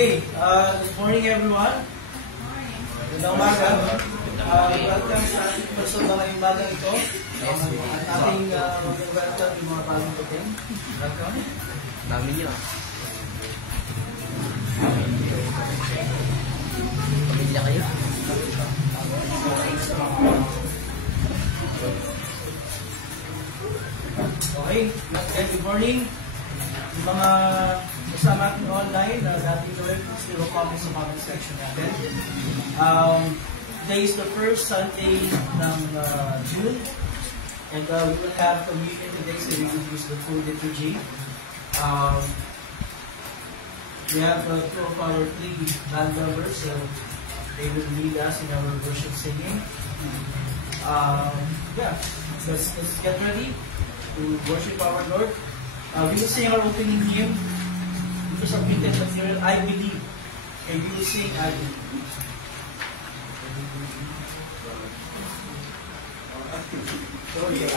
Okay, good morning everyone. Good umaga. Welcome sa ating person na ngayong umaga ito. At ating mag-welcome yung mga bagong puting. Welcome. Dami niyo. Pamilya kayo. Okay, good morning. Yung mga kasama natin online na dating gawin, please leave a comment sa comment section natin. Today is the first Sunday ng June, and we will have communion today, so we will use the full liturgy. We have two of our three band members, so they will lead us in our worship singing. Yeah, let's get ready to worship our Lord. We will sing our opening hymn. Ito sa printed material, I Believe. And we will sing I Believe. So, yeah.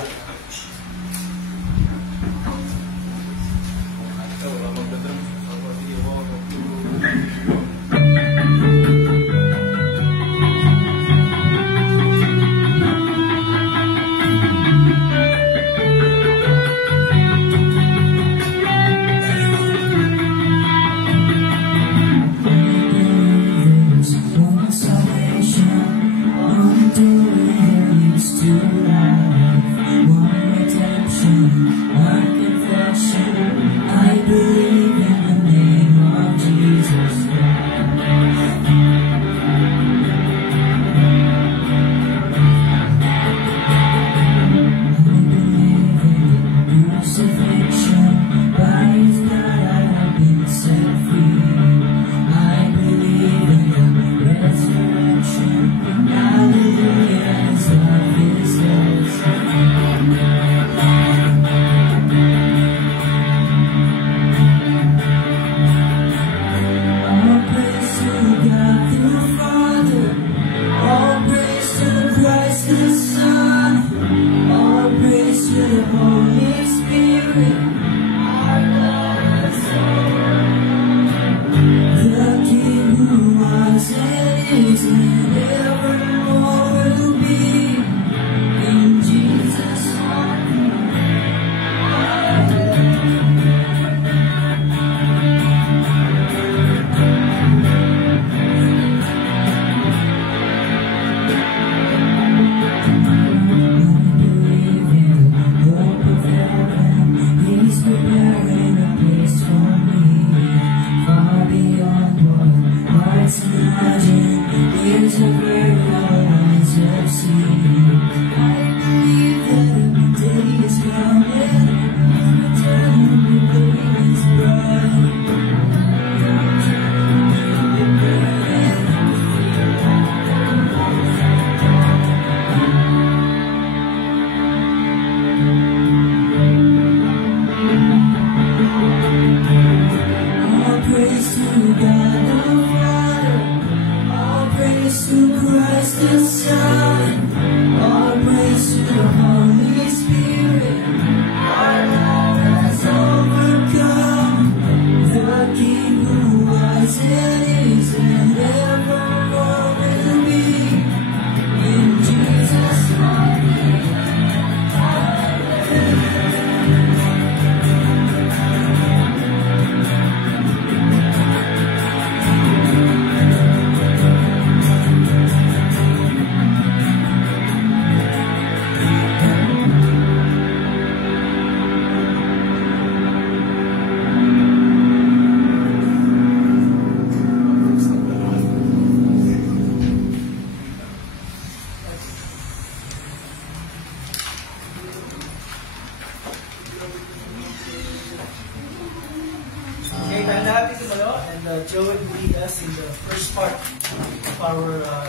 Joe will lead us in the first part of our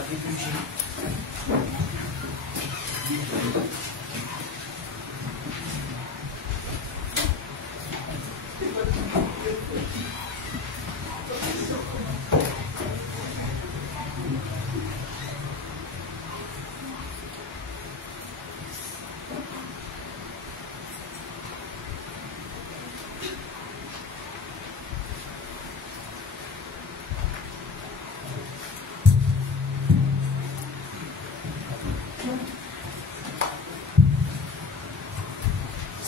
liturgy.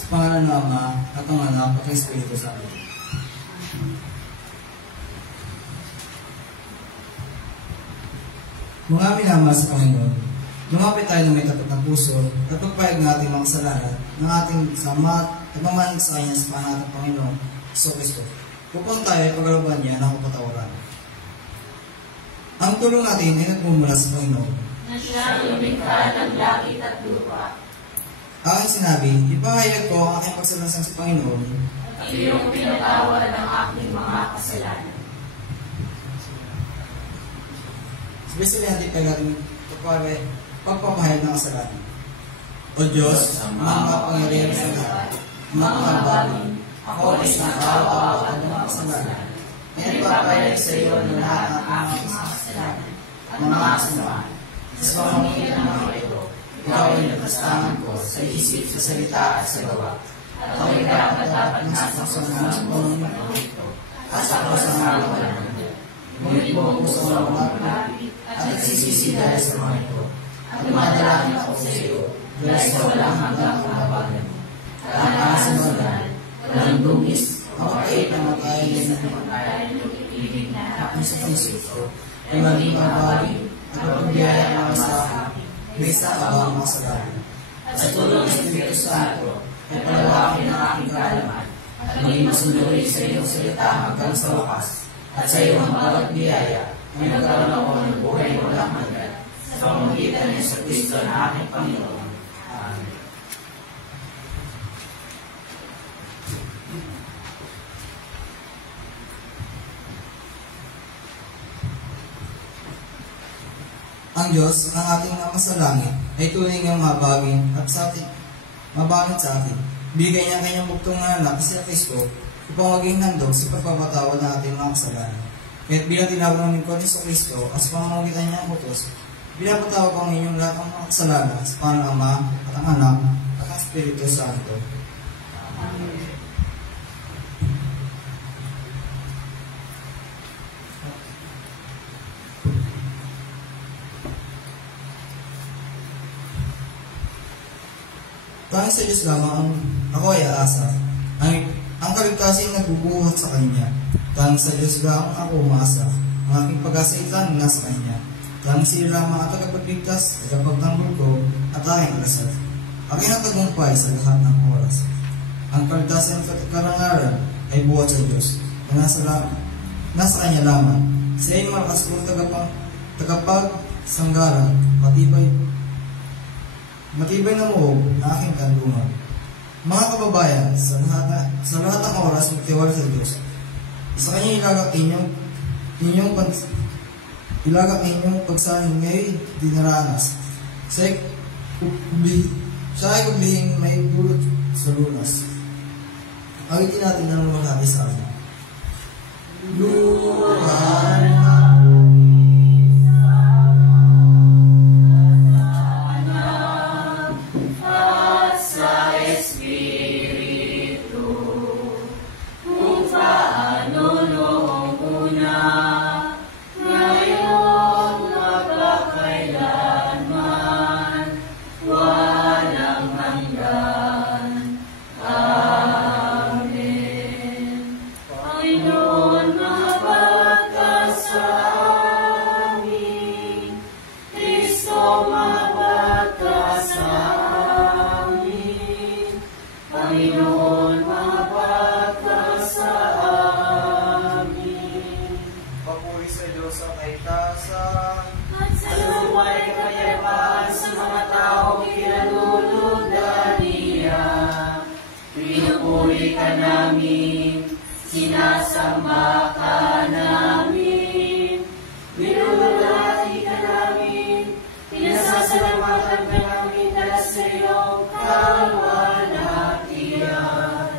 Sa pangalan ng Ama, at ng Anak, at ng Espiritu Santo. Mga minamahal sa Panginoon, lumapit tayo na may tapat ng puso at pagpayag natin mga kasalanan ng ating sama at mamanig sa Kanya sa pangalan ng Panginoon, Kristo, upang tayo ay paglaban niya ng kapatawaran. Ang tulong natin ay nagmumula sa Panginoon, na siyang lumikha ng langit at lupa. Aking sinabi, ipahayag ko ang aking pagsalansang sa Panginoon At iyong pinatawad ang aking mga kasalanan. Especially natin tayo natin pagpapahayag ng kasalanan. O Diyos, mga kapangyarihan sa lahat, mga kabagin, ako ay nakakawawag ng mga kasalanan. Nagpapahayag sa iyo ng lahat ng aking mga kasalanan at mga kasamaan. Sa pamamagitan ng mga ito, ikaw ay nagkastangan ko sa isip, sa salita at sa gawa. At ako'y dapat nasa sa mga pamamagitan ito at sa kasamaan ko ng mundo. Ngunit mo ko sa mga lapit at nagsisisi dahil sa mga ito. At dumadalangin ako sa iyo dahil sa walang hanggang kahabagan mo. At ang kasamaan, walang dungis, makakait na makain na naman ng ibig na aking sa Kristo ay maging mabali at magbiyaya mga sa akin, bisa ka ba ang kasalanan. At sa tulong ng Espiritu Santo ay palawakin ang aking kaalaman at maging masunuri sa iyong salita hanggang sa wakas. At sa iyong bawat biyaya ay nagkaroon ako ng buhay walang hanggan sa pamamagitan niya sa Kristo na aking Panginoon. Amen. Ang Diyos, ang ating Ama sa langit, ay tunay niyang mabagin at sa atin, mabangit sa atin. Bigay niya kanyang buktong na anak si Kristo upang maging handog sa pagpapatawad ng ating mga kasalanan. Kaya't bilang tinawag ng lingkod ni Kristo at sa pamamagitan niya ang utos, pinapatawag ang inyong lahat ng mga kasalanan sa pangalan ng Ama at ang Anak at ang Espiritu Santo. Amen. Tanging sa Diyos lamang ako ay aasa. Ang kaligtasin nagbubuhat sa Kanya. Tanging sa Diyos lamang ako umaasa. Ang aking pag-asa ay nasa Kanya. Tanging siya lamang ang tagapagligtas, tagapagtanggol ko, at aking alasal. Aking ang tagumpay sa lahat ng oras. Ang kaligtasin at karangalan ay buhat sa Diyos, na nasa Kanya lamang. Siya ay malakas kong tagapagsanggaran, matibay na moob na aking kanlungan. Mga kababayan, sa lahat ng oras magtiwala sa Diyos. Sa Kanya ilagak inyong pagsahin ngayon dinaranas. Siya ay kublihing may dulot sa lunas. Awitin natin ang lumalati sa amin. Luhan sinasamba ka namin, binulati ka namin, pinasasalamatan ka namin dahil sa iyong kalwalhatian.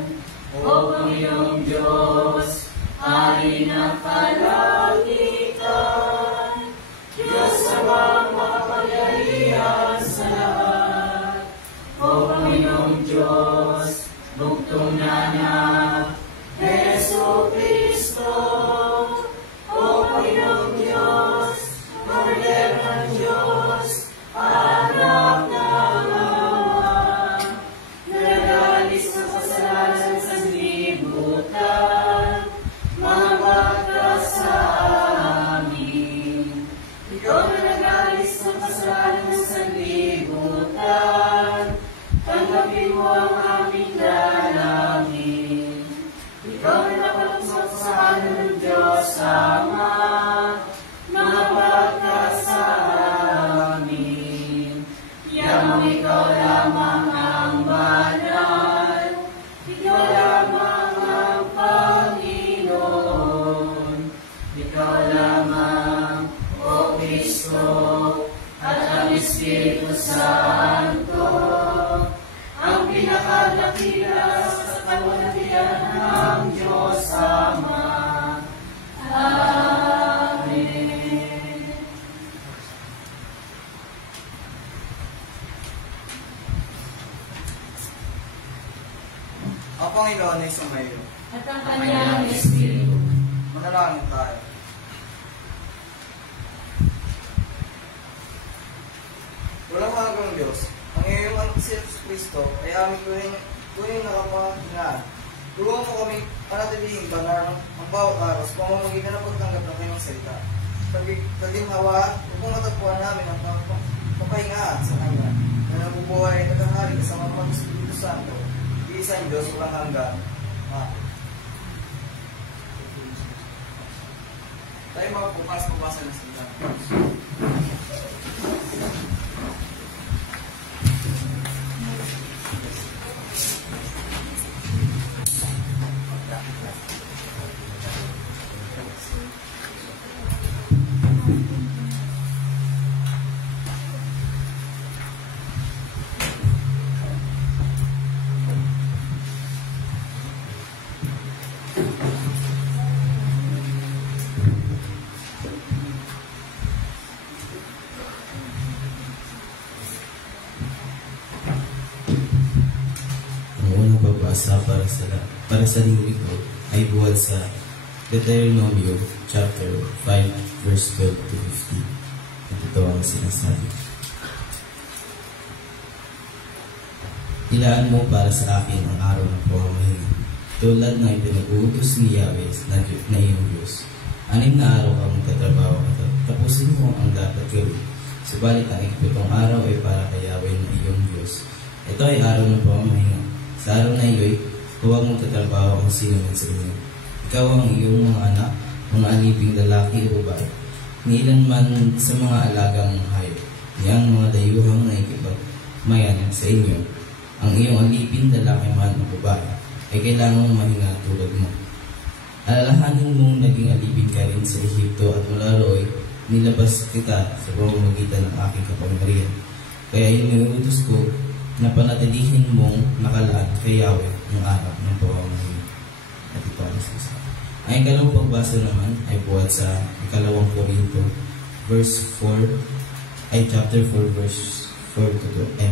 O Panginoong Diyos, Hari ng kalangitan, Diyos sa mga makapangyarihan sa lahat. O Panginoong Diyos, bugtong na Jesu Cristo, O Panginoong Diyos, Mother ng Diyos, Anak ng Ama, nagalis ng sila sa kaluwalhatian ng Diyos Ama. Amen. Ang Panginoon ay sumayo. At ang kanyang Espiritu. Manalangin tayo. Walang hanggang Diyos, ang iyong anak si Jesus Cristo ay aming tunay na kapangyarihan. Tulungan mo kami panatilihin banal ang bawat araw sa pamamagitan ng pagtanggap ng kanyang salita. Paglinhawaan upang matagpuan namin ang kapahingaan sa Kanya na nabubuhay at naghahari kasama ng Espiritu Santo, iisang Diyos walang hanggan. Amen. Tayo magbukas ng salita. Para sa linggo ito ay buhat sa Deuteronomy chapter 5 verse 12 to 15. At ito ang sinasabi. Ilaan mo para sa akin ang araw ng pamamahinga, tulad na ipinag-uutos ni Yahweh na iyong Diyos. 6 na araw kang magtatrabaho at tapusin mo ang dapat gawin. Subalit ang 7 araw ay para kay Yahweh na iyong Diyos. Ito ay araw ng pamamahinga. Sa araw na iyo'y huwag mong tatrabaho ang sino man sa inyo. Ikaw ang iyong mga anak, mga aliping lalaki o babae, ni ilan man sa mga alagang hayop, niyang mga dayuhang naikipagmayan sa inyo. Ang iyong alipin lalaki man o babae ay kailangang mahinga tulad mo. Alalahanin mong naging alipin ka rin sa Ehipto at mula rooy nilabas kita sa pamamagitan ng aking kapangyarihan. Kaya iniutos ko na panatilihin mong nakalaan kay Yahweh ng araw ng pamamahinga. At ito ang sisa. Ang ikalawang pagbasa naman ay buhat sa 2 Korinto verse 4 ay chapter 4 verse 4 to 2.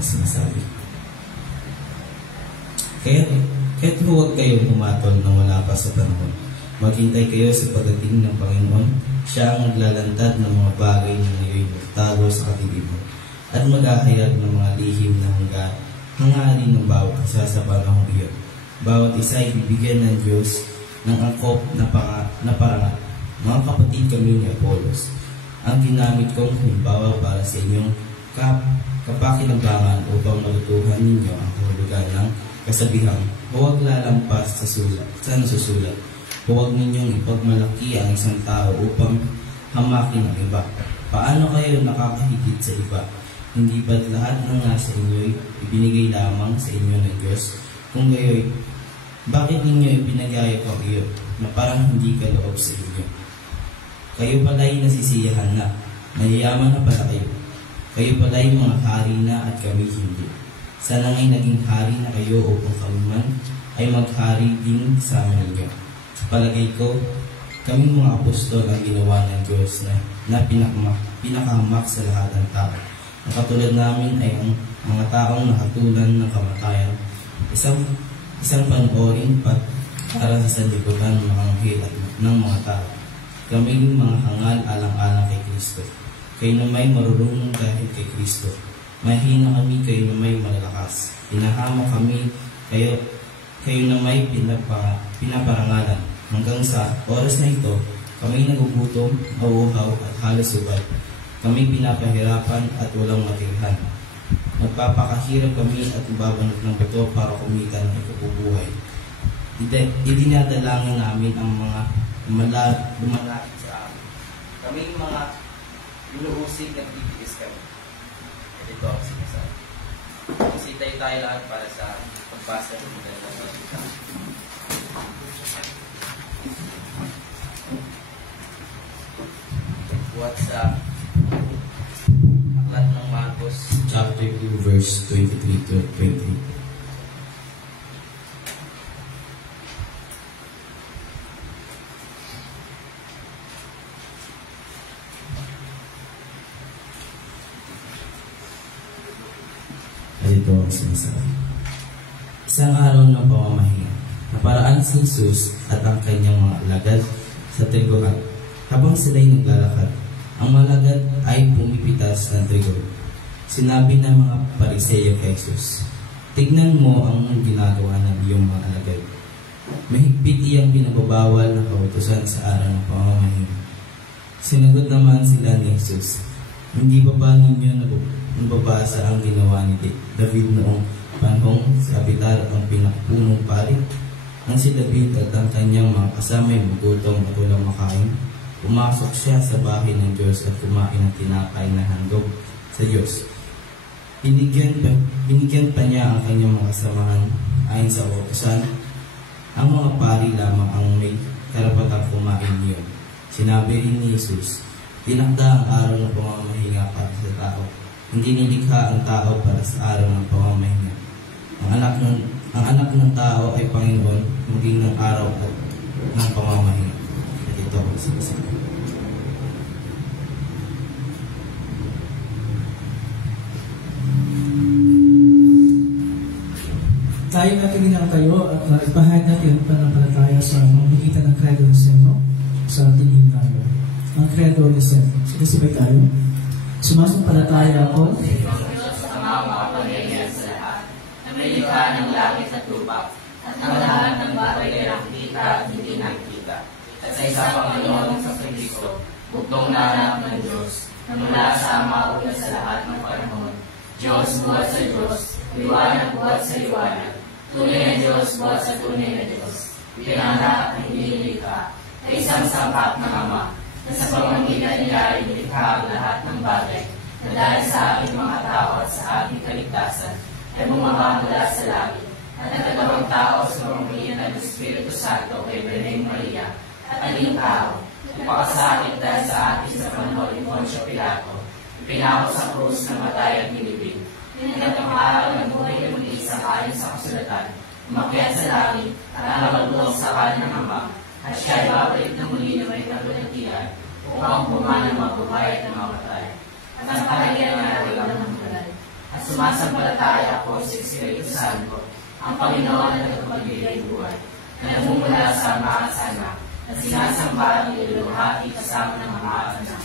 Sinasabi. Kaya't huwag kayong pumatol na wala pa sa panahon. Maghintay kayo sa pagdating ng Panginoon. Siya ang maglalantad ng mga bagay na ngayon magtalo sa katiliman at maghahayag ng mga lihim na hangarin ng bawat isa sa panahon iyon. Bawat isa ay bibigyan ng Diyos ng angkop na parangal. Mga kapatid kami ni Apollos, ang ginamit kong halimbawa para sa inyong kapakinabangan upang matutuhan ninyo ang kahulugan ng kasabihang huwag lalampas sa nasusulat. Huwag ninyong ipagmalaki ang isang tao upang hamakin ang iba. Paano kayo nakakahigit sa iba? Hindi ba't lahat ng nasa inyo'y ibinigay lamang sa inyo ng Diyos? Kung gayoy, bakit ninyo ipinagayap ang iyon na parang hindi kaloob sa inyo? Kayo pala'y nasisiyahan na, mayayaman na pala kayo. Kayo pala'y mga hari na at kami hindi. Sana nga'y naging hari na kayo upang kami man ay maghari din sa amin ninyo. Sa palagay ko, kaming mga apostol ang ginawa ng Diyos na pinakahamak sa lahat ng tao. Ang katulad namin ay ang mga taong nakatulan ng kamatayan, isang panoorin para sa sanlibutan ng mga anghel at ng mga tao. Kaming mga hangal alang-alang kay Kristo. Kayo na may marurunong dahil kay Kristo. Mahina kami, kayo na may malalakas. Pinahama kami, kayo na may pinaparangalan. Hanggang sa oras na ito, kami nagugutom, mauuhaw at halos ubad. Kami pinapahirapan at walang matirhan. Magpapakahirap kami at ibabanot ng bato para kumita ng ikabubuhay. Idinadalangin namin ang mga lumalapit sa amin. Kami mga inuusig at titiis kami. tayo lahat para sa pagbasa ng magandang salita. Buhat sa aklat ng Marcos, chapter 2, verse 23 to 28. Ito ang sinasabi. Isang araw ng pamamahinga, naparaan si Jesus at ang kanyang mga alagad sa triguhan. Habang sila'y naglalakad, ang mga alagad ay pumipitas ng trigo. Sinabi ng mga Pariseyo kay Jesus, "Tignan mo ang ginagawa ng iyong mga alagad. Mahigpit iyang pinababawal na kautusan sa araw ng pamamahinga." Sinagot naman sila ni Jesus, "Hindi ba ninyo nababasa ang ginawa ni David noong panahong si Abiatar ang pinakapunong pari? Ang si David at ang kanyang mga kasama ay magutom at walang makain. Pumasok siya sa bahay ng Diyos at kumain ng tinapay na handog sa Diyos. Binigyan pa niya ang kanyang mga kasamahan ayon sa kautusan. Ang mga pari lamang ang may karapatang kumain niyon." Sinabi rin ni Jesus, "Tinakda ang araw ng pamamahinga para sa tao. Hindi nilikha ang tao para sa araw ng pamamahinga. Ang anak ng tao ay Panginoon maging ng araw at ng pamamahinga." At ito ang sinasabi. Tayo natin ginang tayo at ipahayag natin ang pananampalataya sa pamamagitan ng Credo Niceno sa ating himnalo. Ang Credo Niceno. Sinisibay tayo. Sumasampalataya ako sa mga makapangyarihan sa lahat, na may likha ng langit at lupa, at ang lahat ng bagay na nakikita at hindi nakikita, at sa isang Panginoon sa Kristo, buktong na anak ng Diyos, na mula sa Ama una sa lahat ng panahon, Diyos buhat sa Diyos, liwanag buhat sa liwanag, tunay na Diyos buhat sa tunay na Diyos, pinanganak at hindi nilikha, ay isang sangkap ng Ama, na sa pamamagitan niya ay nilikha ang lahat ng bagay, na dahil sa ating mga tao at sa ating kaligtasan, ay bumaba mula sa langit, at nagkatawang tao sa pamamagitan ng Espiritu Santo kay Birheng Maria, at naging tao, napakasakit dahil sa atin sa panahon ni Poncio Pilato, ipinako sa krus na matay at nilibing. At ang araw ng buhay ng mag-iisang ayon sa kasulatan, umakyat sa langit at nakapagbuhok sa kanan ng Ama, at siya ay babalik na muli na may kalulantian upang pumanang mabuhay at mamatay. At ang kaharian na natigang ng mulay. At sumasampalataya ako sa Espiritu Santo, ang Panginoon na nagpagbigay buhay, na namumula sa Ama at sa Anak, at sinasamba ang iluluhati kasama ng mga anak,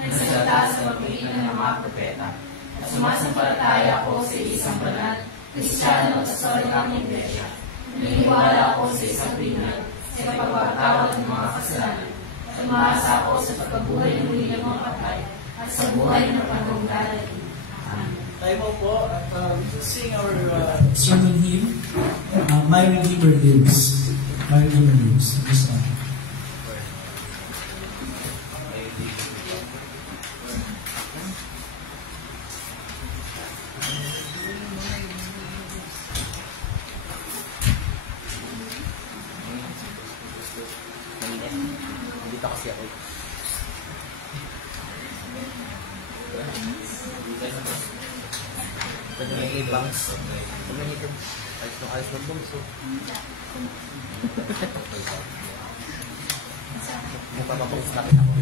na nagsalita sa pagpagitan ng mga propeta. At sumasampalataya ako sa isang banal, Kristiyano at Katolikong Iglesia. Naniniwala ako sa isang binay, sa pagpapatawad ng mga kasalanan, at umaasa ako sa pagkabuhay ng muli ng mga patay, at sa buhay ng panahong darating. Amen. tayo mo po at sing our sermon hymn, My Redeemer Lives. My Redeemer Lives. This one. Dito kasi ako. Pwede may i-bangs. Pwede may ito. Ayos na bangs. Mukha mabangs na kita ko.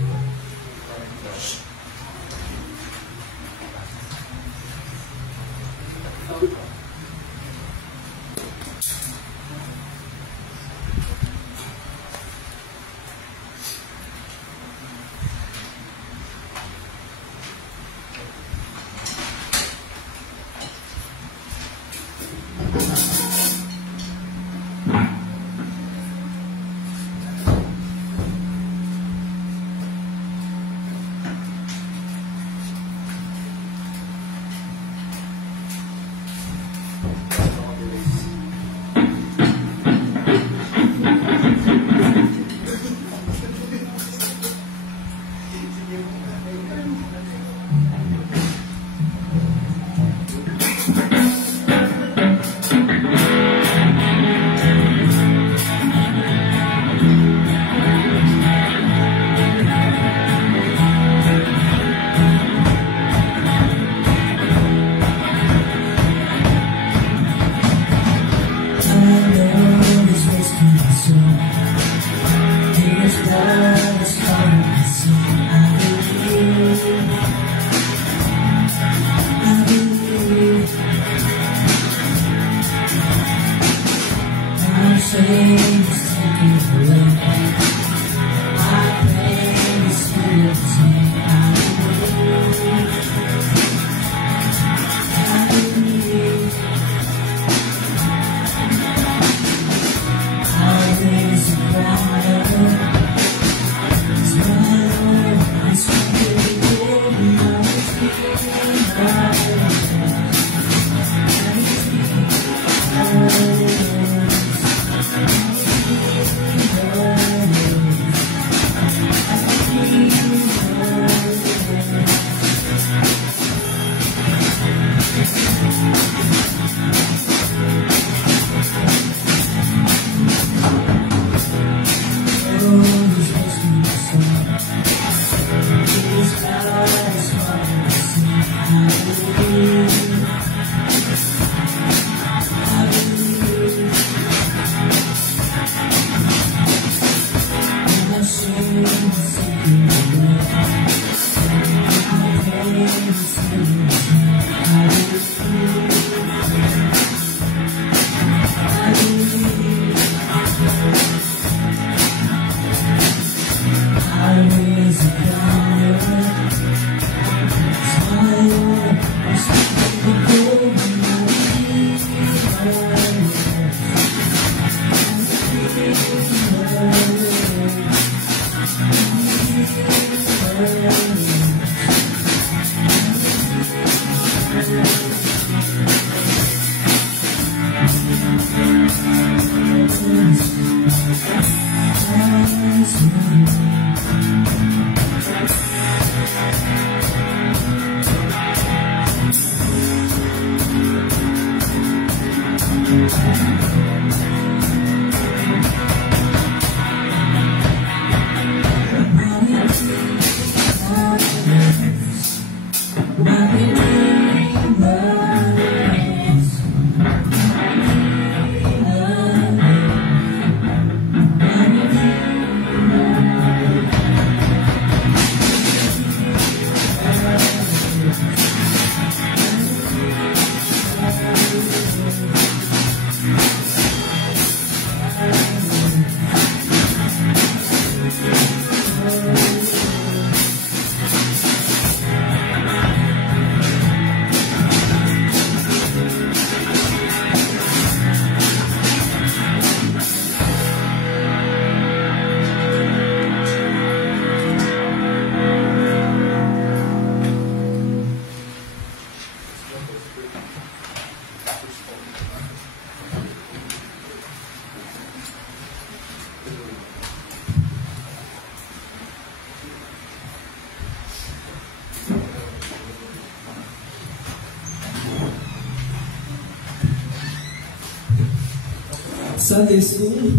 Sunday school,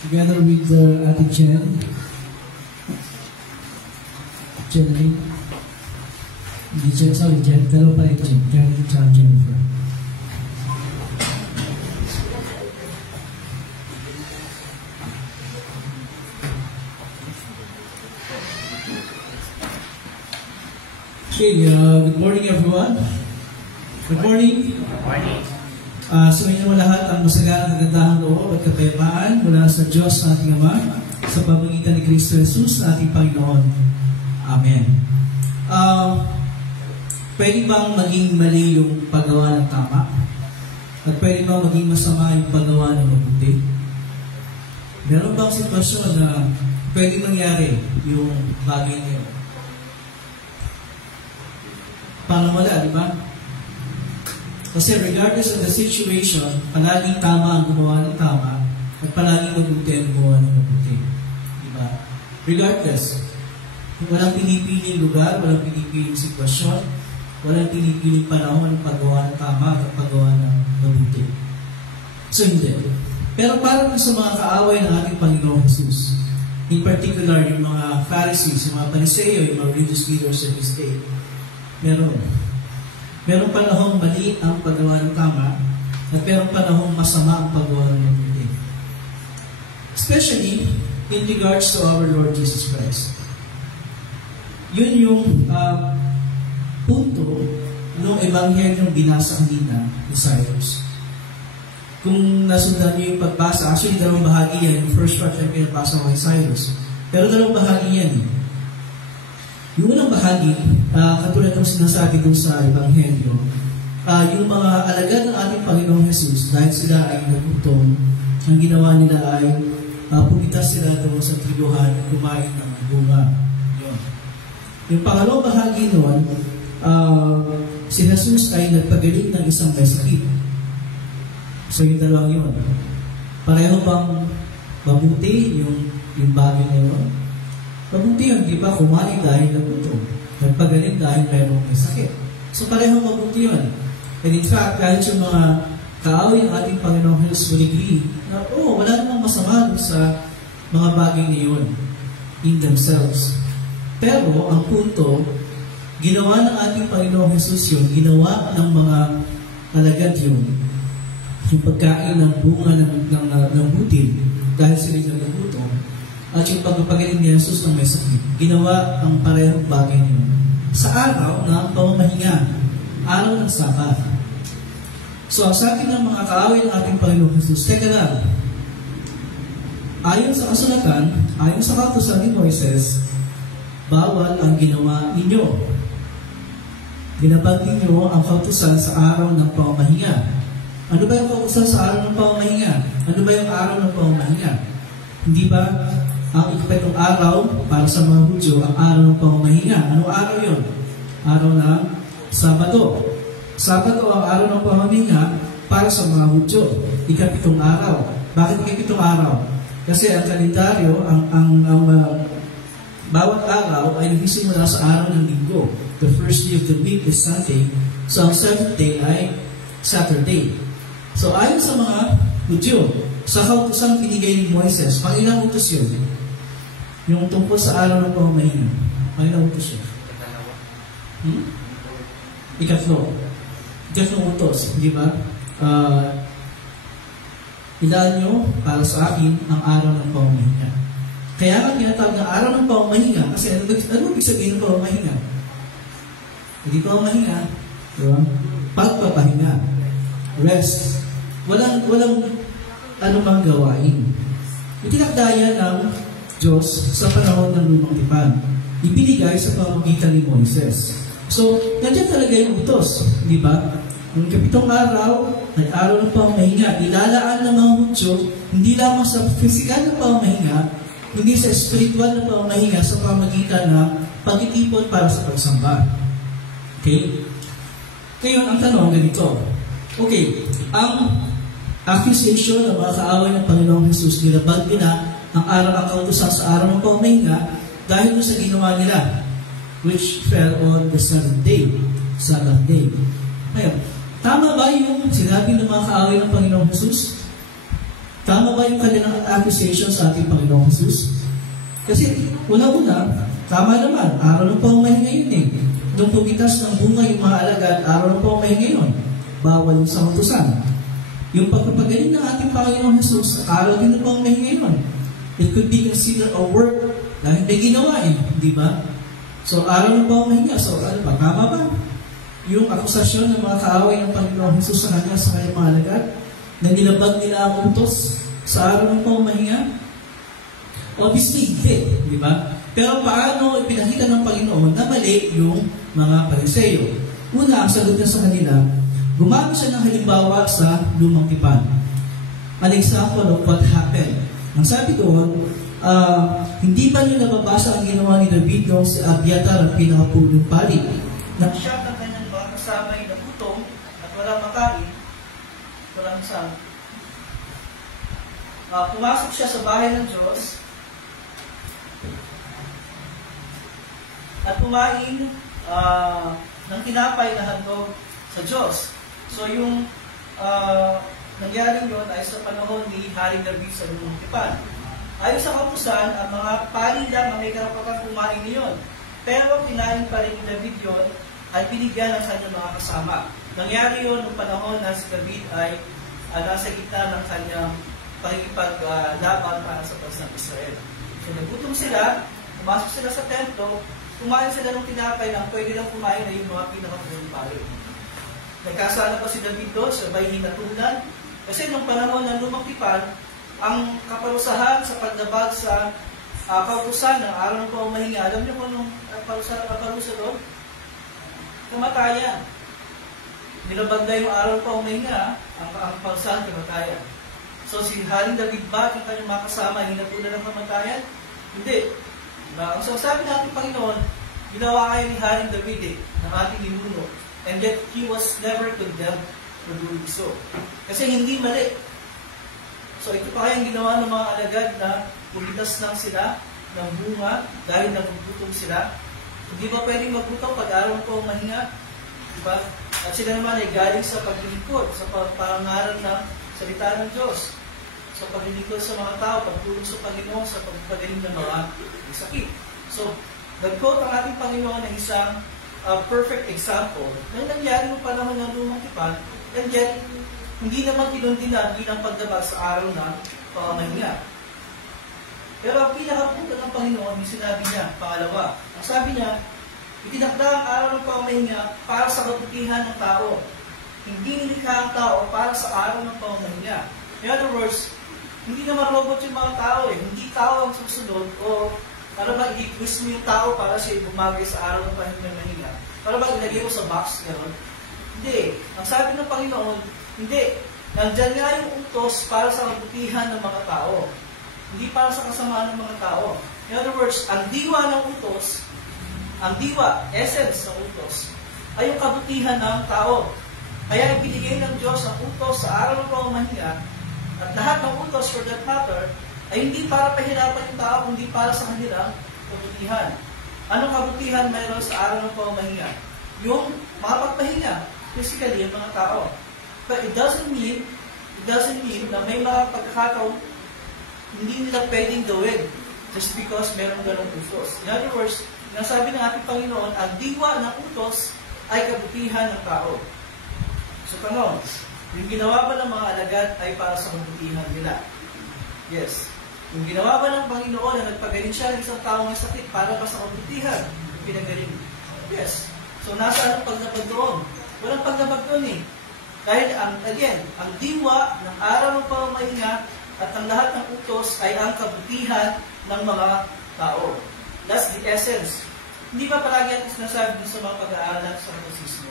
together with Ate Jen, dalawa pa ito, Jen at Jennifer. Okay, good morning everyone. Good morning. Good morning. Sa inyo lahat ang masaganang kagandahang loob at kapayapaan mula sa Diyos na ating Ama sa pamamagitan ni Kristo Jesus na ating Panginoon. Amen. Pwede bang maging mali yung paggawa ng tama? At pwede bang maging masama yung paggawa ng mabuti? Meron bang sitwasyon na pwede mangyari yung bagay niyo? Parang wala, di ba? Kasi regardless of the situation, palaging tama ang gumawa ng tama at palaging mabuti ang gumawa ng mabuti. Diba? Regardless, walang pinipiling lugar, walang pinipiling sitwasyon, walang pinipiling panahon ang paggawa ng tama at paggawa ng mabuti. So hindi. Pero para sa mga kaaway ng ating Panginoong Jesus, in particular yung mga Pharisees, yung mga Pariseo, yung mga religious leaders of his day, Merong panahong mali ang paggawa ng tama at merong panahong masama ang paggawa ng mabuti. Especially in regards to our Lord Jesus Christ. Yun yung punto ng ebanghelyong binasa kanina ni Cyrus. kung nasundan niyo yung pagbasa, actually dalawang bahagi yan. Yung first part ay pinapasa ko kay Cyrus. Pero dalawang bahagi yan. Yung unang bahagi, katulad ng sinasabi dun sa Ebanghelyo, yung mga alagad ng ating Panginoong Jesus, dahil sila ay nagutom, ang ginawa nila ay pumitas sila doon sa tribuhan at kumain ng bunga. Yun. Yung pangalawang bahagi noon, si Jesus ay nagpagaling ng isang may sakit. So yung dalawang yun. Pareho bang mabuti yung bagay na yun? Mabuti yun, di ba? Kumain dahil nagutom. Nagpagaling dahil mayroong may sakit. So pareho mabuti yun. And in fact, kahit yung mga kaaway ng ating Panginoong Jesus will agree na, wala namang masama sa mga bagay na yun in themselves. Pero, ang punto, ginawa ng ating Panginoong Jesus yun, ginawa ng mga alagad yun, yung pagkain ng bunga ng butil, dahil sila nagugutom, at yung pagpapagaling ni Jesus ng may sakit, ginawa ang parehong bagay yun sa araw ng pamamahinga, araw ng Sabat. So, ang sabi ng mga kaaway ng ating Panginoong Jesus, teka lang, ayon sa kasulatan, ayon sa kautusan ni Moises, bawal ang ginawa ninyo. Ginabag ninyo ang kautusan sa araw ng pamamahinga. Ano ba yung kautusan sa araw ng pamamahinga? Ano ba yung araw ng pamamahinga? Hindi ba ang ikapitong araw para sa mga Hudyo ang araw ng pamamahinga? Anong araw yun? Araw ng Sabado. Sabado ang araw ng pamamahinga para sa mga Hudyo. Ikapitong araw. Bakit ikapitong araw? Kasi ang kalendaryo, bawat araw ay nagsisimula sa araw ng linggo. The first day of the week is Sunday. So ang seventh day ay Saturday. So ayon sa mga Hudyo, sa kautusan binigay ni Moises, pangilang utos yun? Yung tungkol sa araw ng pamamahinga. Pangilang utos yun? Ikatlo. Ikatlong utos, di ba? Ilaan nyo para sa akin ang araw ng pamamahinga. Kaya nga tinatawag na araw ng pamamahinga kasi ano ibig sabihin ng pamamahinga? Hindi pamamahinga, di ba? Pagpapahinga. Rest. Walang anumang gawain. Itinakdaya ng Diyos sa panahon ng lumang tipan. Ibinigay sa pamamagitan ni Moises. So, nandiyan talaga yung utos, di ba? Yung kapitong araw ay araw ng pamamahinga. Ilalaan ng mga Hudyo, hindi lamang sa physical na pamamahinga, hindi sa spiritual na pamamahinga sa pamamagitan ng pagtitipon para sa pagsamba. Okay? Ngayon, ang tanong ganito. Okay, ang accusation ng mga kaaway ng Panginoong Jesus, nilabag nila ang araw ng kautusan sa araw ng pamamahinga dahil sa ginawa nila, which fell on the seventh day, Sabbath day. Ngayon, tama ba yung sinabi ng mga kaaway ng Panginoong Jesus? Tama ba yung kanilang accusation sa ating Panginoong Jesus? Kasi, una-una, tama naman, araw ng pamamahinga yun eh. Nung pumitas ng bunga yung mga alagad, araw ng pamamahinga yun. Bawal yung sa kautusan. Yung pagpapagaling ng ating Panginoong Jesus, araw din ng pamamahinga yun. It could be considered a work dahil may ginawa eh, di ba? So, araw ng pamamahinga. So, ano ba? Tama ba? Yung akusasyon ng mga kaaway ng Panginoong Jesus sa kanya sa kanyang mga alagad na nilabag nila ang utos sa araw ng pamamahinga? Obviously, hindi. Di ba? Pero paano ipinakita ng Panginoon na mali yung mga Pariseyo? Una, ang sagot niya sa kanila, gumamit siya ng halimbawa sa lumang tipan. An example of what happened. Ang sabi doon, hindi ba niyo nababasa ang ginawa ni David noong si Abiathar ang pinakapulong pari? Na siya ng kanyang mga kasama ay nagutom at walang makain, walang isang. Pumasok siya sa bahay ng Diyos at kumain ng tinapay na handog sa Diyos. So yung nangyari yun ay sa panahon ni Haring David sa lumang tipan. Ayon sa kautusan, ang mga pari lang ang may karapatan kumain niyon. Pero kinain pa rin ni David yun at binigyan ng kanyang mga kasama. Nangyari yun noong panahon na si David ay nasa gitna ng kanyang pakikipaglaban para sa bansa ng Israel. So nagutom sila, pumasok sila sa templo, kumain sila ng tinapay na pwede lang kumain na yung mga pinakapulong pari. Nagkasala pa si David doon, sabay hinatulan, Kasi nung panahon ng Lumang Tipan, ang kaparusahan sa pagdabag sa kautusan ng araw ng pamamahinga, alam niyo kung anong kaparusa doon? Kamatayan. Nilabag na yung araw ng pamamahinga, ang pausahan, kamatayan. So si Haring David ba, yung kanyang mga kasama, hinatulan ng kamatayan? Hindi. Ang sabi natin, Panginoon, ginawa kayo ni Haring David ng ating ninuno. And yet, he was never condemned for doing so. Kasi hindi mali. So ito pa kayang ginawa ng mga alagad na pumitas lang sila ng bunga dahil nagugutom sila. Hindi ba pwedeng magutom pag araw po mahinga? Diba? At sila naman ay galing sa paglilingkod, sa pangaral ng salita ng Diyos, sa paglilingkod sa mga tao, pagtulong sa Panginoon, sa pagpagaling ng mga sakit. So, nag-quote ang ating Panginoon ng isang perfect example na nangyari mo panahon ng Lumang Tipan, and yet, hindi naman kinundinan bilang pagdabag sa araw ng pamamahinga. Pero ang pinakapunto ng Panginoon, yung sinabi niya, pangalawa, ang sabi niya, itinakda ang araw ng pamamahinga para sa kabutihan ng tao. Hindi nilikha ang tao para sa araw ng pamamahinga. In other words, hindi naman robot yung mga tao eh. Hindi tao ang susunod o para ba i-twist mo yung tao para siya bumagay sa araw ng pamamahinga. Para ba ilagay mo sa box gano'n? Hindi. Ang sabi ng Panginoon, hindi. Nandyan nga yung utos para sa kabutihan ng mga tao. Hindi para sa kasamaan ng mga tao. In other words, ang diwa ng utos, ang diwa, essence ng utos, ay yung kabutihan ng tao. Kaya ibinigay ng Diyos ang utos sa araw ng pamamahinga, at lahat ng utos for that matter, ay hindi para pahirapan yung tao, kundi para sa kanilang kabutihan. Anong kabutihan mayroon sa araw ng pamamahinga? Yung makapagpahinga, physically, yung mga tao. But it doesn't mean na may mga pagkakataon hindi nila pwedeng gawin just because meron ganong utos. In other words, nasabi ng ating Panginoon, ang diwa ng utos ay kabutihan ng tao. So, tanong, yung ginawa ba ng mga alagad ay para sa kabutihan nila? Yes. Yung ginawa ba ng Panginoon na nagpagaling siya ng isang tao ng sakit para ba sa kabutihan? Pinagaling. Yes. So, nasaan ang paglabag doon? Walang paglabag doon eh. Dahil, ang diwa ng araw ng pamamahinga at ang lahat ng utos ay ang kabutihan ng mga tao. That's the essence. Hindi ba palagi at sinasabi sa mga pag-aaral sa katisismo?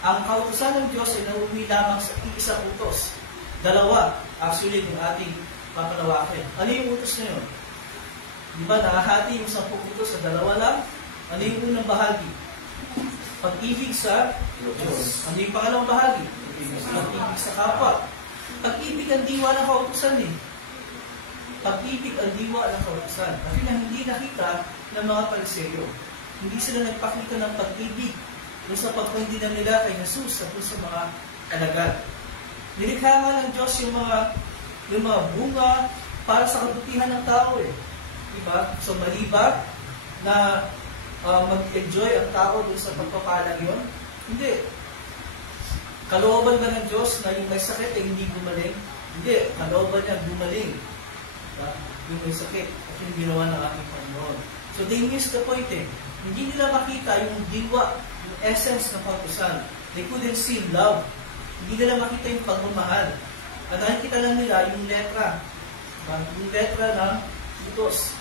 Ang kautusan ng Diyos ay nauwi lamang sa isang utos. Dalawa, actually, yung ating papalawakin. Ano yung utos na yun? Di ba, nakahati yung 10 utos sa dalawa lang? Ano yung unang bahagi? Pag-ibig sa Diyos. Ano yung pangalawang bahagi? Pag-ibig sa kapwa. Pag-ibig ang diwa ng kautusan eh. Pag-ibig ang diwa ng kautusan. Kasi na hindi nakita ng mga Pariseo. Hindi sila nagpakita ng pag-ibig doon sa pagpundinam nila kay Jesus at sa mga alagad. Nilikha nga ng Diyos yung mga bunga para sa kabutihan ng tao eh. Diba? So malibag na mag-enjoy ang tao doon sa pagpapalang yun? Hindi. Kalooban ba ng Diyos na yung may sakit ay hindi gumaling? Hindi. Kalooban niya gumaling. Diba? Yung may sakit at yung ginawa ng ating Panginoon. So they missed the point eh. Hindi nila makita yung diwa, yung essence ng kautusan. They couldn't see love. Hindi nila makita yung pagmamahal. At nakikita lang nila yung letra. Diba? Yung letra ng utos.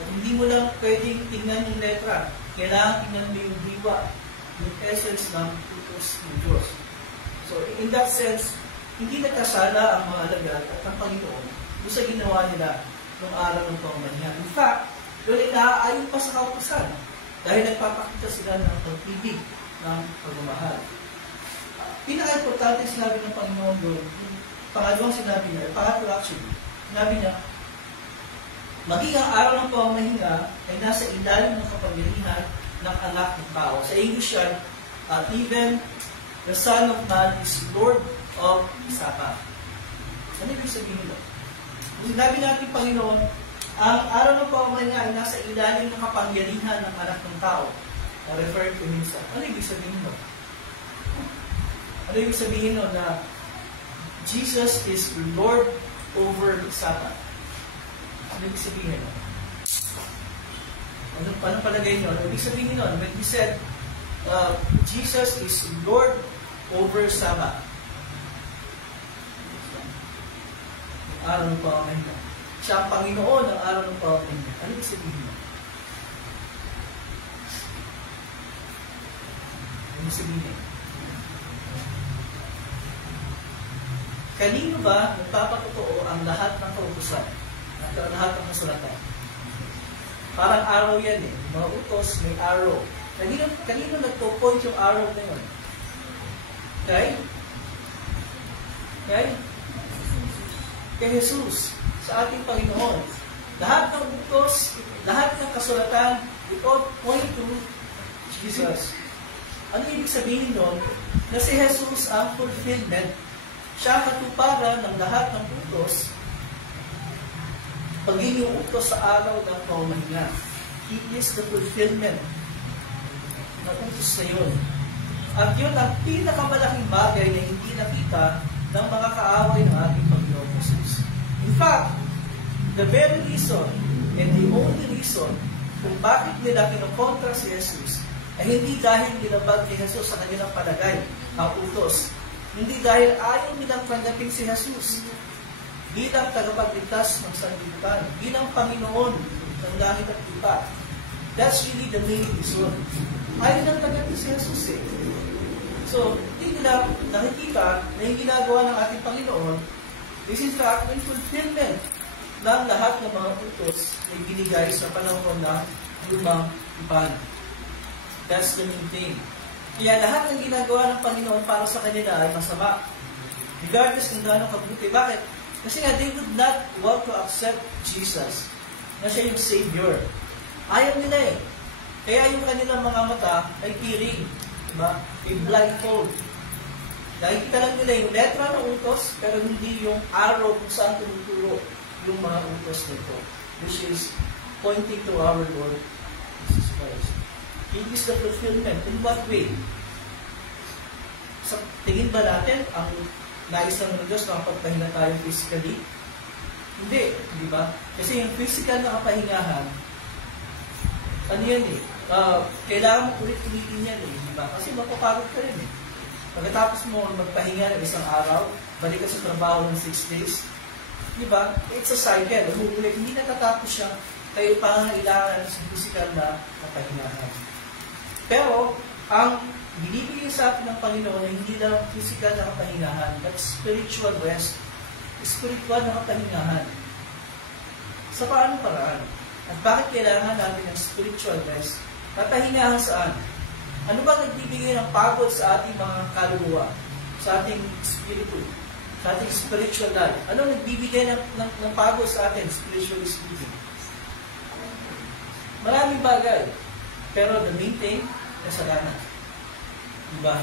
At hindi mo lang pwedeng tingnan yung letra. Kailangan tingnan mo yung diwa, yung essence ng utos ng Diyos. So, in that sense, hindi nagkasala ang mga alagad at ang Panginoon doon sa ginawa nila noong araw ng pamamahinga. In fact, doon ay naaayon pa sa kautusan dahil nagpapakita sila ng pag-ibig ng pagmamahal. Pinaka-importante sinabi ng Panginoon doon, pangalawang sinabi niya, pangatlo actually, sinabi niya, maging ang araw ng pamamahinga ay nasa ilalim ng kapangyarihan ng anak ng tao. Sa English yan, even the Son of Man is Lord of Sabbath. Ano ibig sabihin nito? Sinabi natin, Panginoon, ang araw ng pamamahinga ay nasa ilalim ng kapangyarihan ng anak ng tao. Referred to himself. Ano ibig sabihin nito? Ano ibig sabihin nito na Jesus is Lord over Sabbath? Ano ibig sabihin nito? Ano palagay nyo? Ano ibig sabihin nito? When he said, Jesus is Lord over Sabbath. araw ng pamamahinga. Siya ang Panginoon ng araw ng pamamahinga. Ano ibig sabihin mo? Ano ibig sabihin? Kanino ba nagpapatotoo ang lahat ng kautusan? At lahat ng kasulatan? Parang araw yan eh. Mga utos, may araw. Kanino nagpo-point yung araw na yun? Okay? Okay? Kay Jesus, sa ating Panginoon. Lahat ng utos, lahat ng kasulatan, it all point to Jesus. Ano ibig sabihin nun? Na si Jesus ang fulfillment. Siya ang katuparan ng lahat ng utos, pagiging utos sa araw ng pamamahinga. He is the fulfillment ng utos na yun. At yun ang pinakamalaking bagay na hindi nakita ng mga kaaway ng ating Panginoon Jesus. In fact, the very reason and the only reason kung bakit nila kinokontra si Jesus ay hindi dahil nilabag ni Jesus sa kanilang palagay ang utos. Hindi dahil ayaw nilang tanggapin si Jesus bilang tagapagligtas ng sanlibutan, bilang Panginoon ng langit at lupa. That's really the main reason. Ayaw nilang tanggapin si Jesus eh. So, hindi nila nakikita na yung ginagawa ng ating Panginoon, this is the actual fulfillment ng lahat ng mga utos na binigay sa panahon ng lumang tipan. That's the main thing. Kaya lahat ng ginagawa ng Panginoon para sa kanila ay masama. Regardless kung gaano kabuti. Bakit? Kasi nga, they would not want to accept Jesus na siya yung Savior. Ayaw nila eh. Kaya yung kanilang mga mata ay piring. Diba? Yung blindfold. Nakikita lang nila yung letra ng utos, pero hindi yung arrow kung saan tumuturo yung mga utos nito. Which is pointing to our Lord Jesus Christ. He is the fulfillment. In what way? Sa tingin ba natin ang nais ng Diyos na kapagpahinga tayo physically? Hindi. Di ba? Kasi yung physical na kapahingahan, ano yan eh? Kailangan mo ulit-ulitin yan eh. Di ba? Kasi mapapagod ka rin eh. Pagkatapos mo magpahinga ng isang araw, balik ka sa trabaho ng 6 days, di ba? It's a cycle. Umuulit. Hindi natatapos siya. Kayo pangangailangan sa physical na kapahingahan. Pero, ang binibigay sa atin ng Panginoon ay hindi lang physical na kapahingahan, but spiritual rest. Spiritual na kapahingahan. Sa paanong paraan? At bakit kailangan natin ng spiritual rest? Kapahingahan saan? Ano ba nagbibigay ng pagod sa ating mga kaluluwa? Sa ating spiritu? Sa ating spiritual life? Ano nagbibigay ng pagod sa atin, spiritually speaking? Maraming bagay. Pero the main thing, kasalanan. Diba?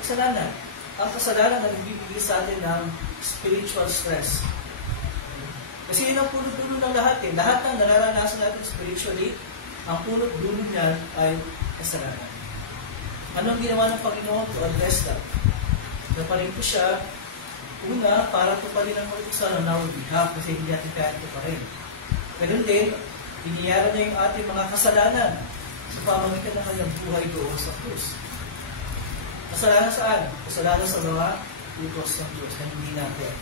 Kasalanan. Ang kasalanan na nagbibigay sa atin ng spiritual stress. Kasi yun ang punot-dulo ng lahat eh. Lahat ng nararanasan natin spiritually, ang punot-dulo niyan ay kasalanan. Anong ginawa ng Panginoon to address that? Naparin ko siya, una, para tuparin ang kautusan on our behalf kasi hindi natin kaya ito pa rin. Ganun din, iniyara niya yung ating mga kasalanan sa pamamagitan ng kanyang buhay doon sa krus. Kasalanan saan? Kasalanan sa mga utos ng Diyos na hindi natin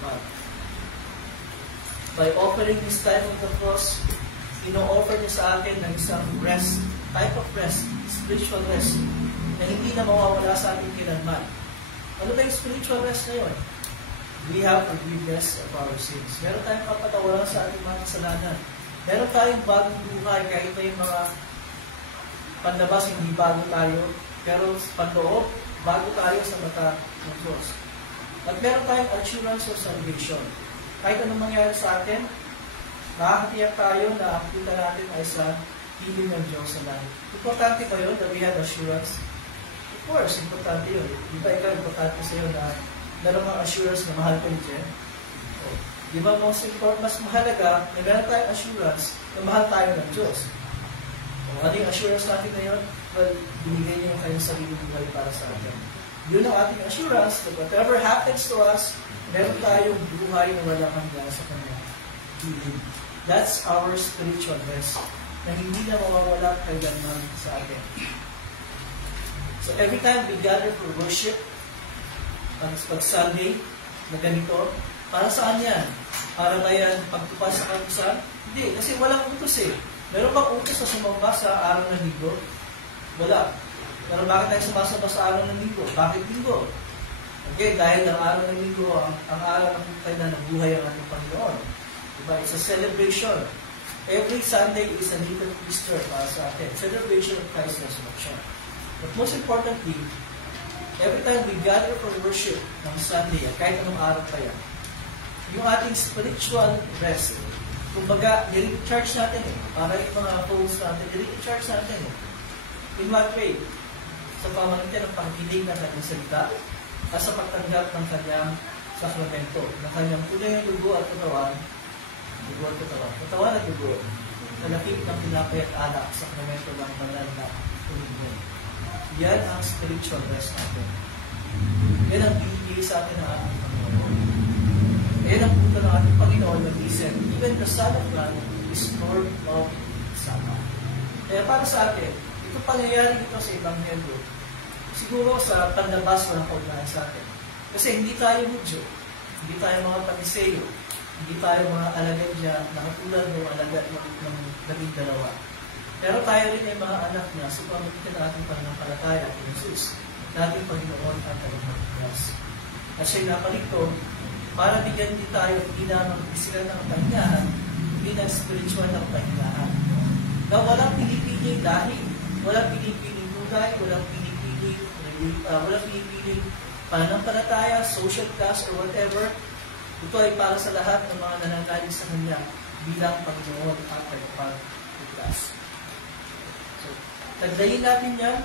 ipag. By offering this type of the cross, ino-offer niya sa atin ng isang rest, type of rest, spiritual rest, na hindi na mawawala sa ating kailanman. Ano ba yung spiritual rest na yun? We have forgiveness of our sins. Meron tayong kapatawaran sa ating mga kasalanan. Meron tayong bagong buhay kahit na yung mga pandabas, hindi bago tayo, pero pandoob, bago tayo sa mata ng Diyos. At meron tayong assurance of salvation. Kahit anong mangyari sa atin, nakakatiyak tayo na ang kita natin ay sa hiling ng Diyos sa langit. Importante ba yun that we have assurance? Of course, importante yun. Di ba ikaw, importante sa iyo na meron mga assurance na mahal ka ni Jen? Di ba mas mahalaga na meron tayong assurance na mahal tayo ng Diyos? Ano yung assurance natin na yun? Well, binigay niyo yung kanyang sariling buhay para sa atin. Yun ang ating assurance that whatever happens to us, meron tayong buhay na walang hanggan sa kanyang hiling. That's our spiritual rest na hindi na mawawala kailanman sa atin. So every time we gather for worship, pag Sunday, na ganito, para saan yan? Para ba yan pagtupad sa kagustuhan? Hindi, kasi walang utos eh. Meron bang utos na sumamba sa araw ng linggo? Wala. Pero bakit tayo sumasamba sa araw ng linggo? Bakit linggo? Okay, dahil ang araw ng linggo, ang araw ng kanya nabuhay ang ating Panginoon. Diba? It's a celebration. Every Sunday is a little Easter para sa atin. Celebration of Christ's resurrection. But most importantly, every time we gather for worship ng Sunday, kahit anong araw pa yan, yung ating spiritual rest, kumbaga, nire-recharge natin eh. Para yung mga phones natin, nire-recharge natin eh. In what way? Sa pamamagitan ng pagkinig ng kanyang salita at sa pagtanggap ng kanyang sakramento, ng kanyang tunay na dugo at katawan, katawan at dugo, sa lakip ng tinapay at alak, sakramento ng banal na tuloy. Yan ang spiritual rest natin. Yan ang binigay sa atin ng ating Panginoon. Yan ang punto ng ating Panginoon na listen. Even the Son of God is Lord of Sabbath. Kaya para sa atin, ito pangyayari ito sa Ebanghelyo. Siguro sa panlabas walang kaugnayan sa atin. Kasi hindi tayo Hudyo, hindi tayo mga Pariseyo, hindi tayo mga alagad niya na katulad ng alagad ng 12. Pero tayo rin ay mga anak niya sa pamamagitan ng ating pananampalataya kay Jesus, nating Panginoon at Kaligtas. At siya'y napaligto para bigyan din tayo hindi lamang physical ng kahingahan, hindi ng spiritual ng kahingahan. Na walang pinipiling lahi, walang pinipiling buhay, walang pinipiling pananampalataya, social class, or whatever. Ito ay para sa lahat ng mga nananalig sa Kanya bilang Panginoon at Tagapagligtas. So, taglayin natin yan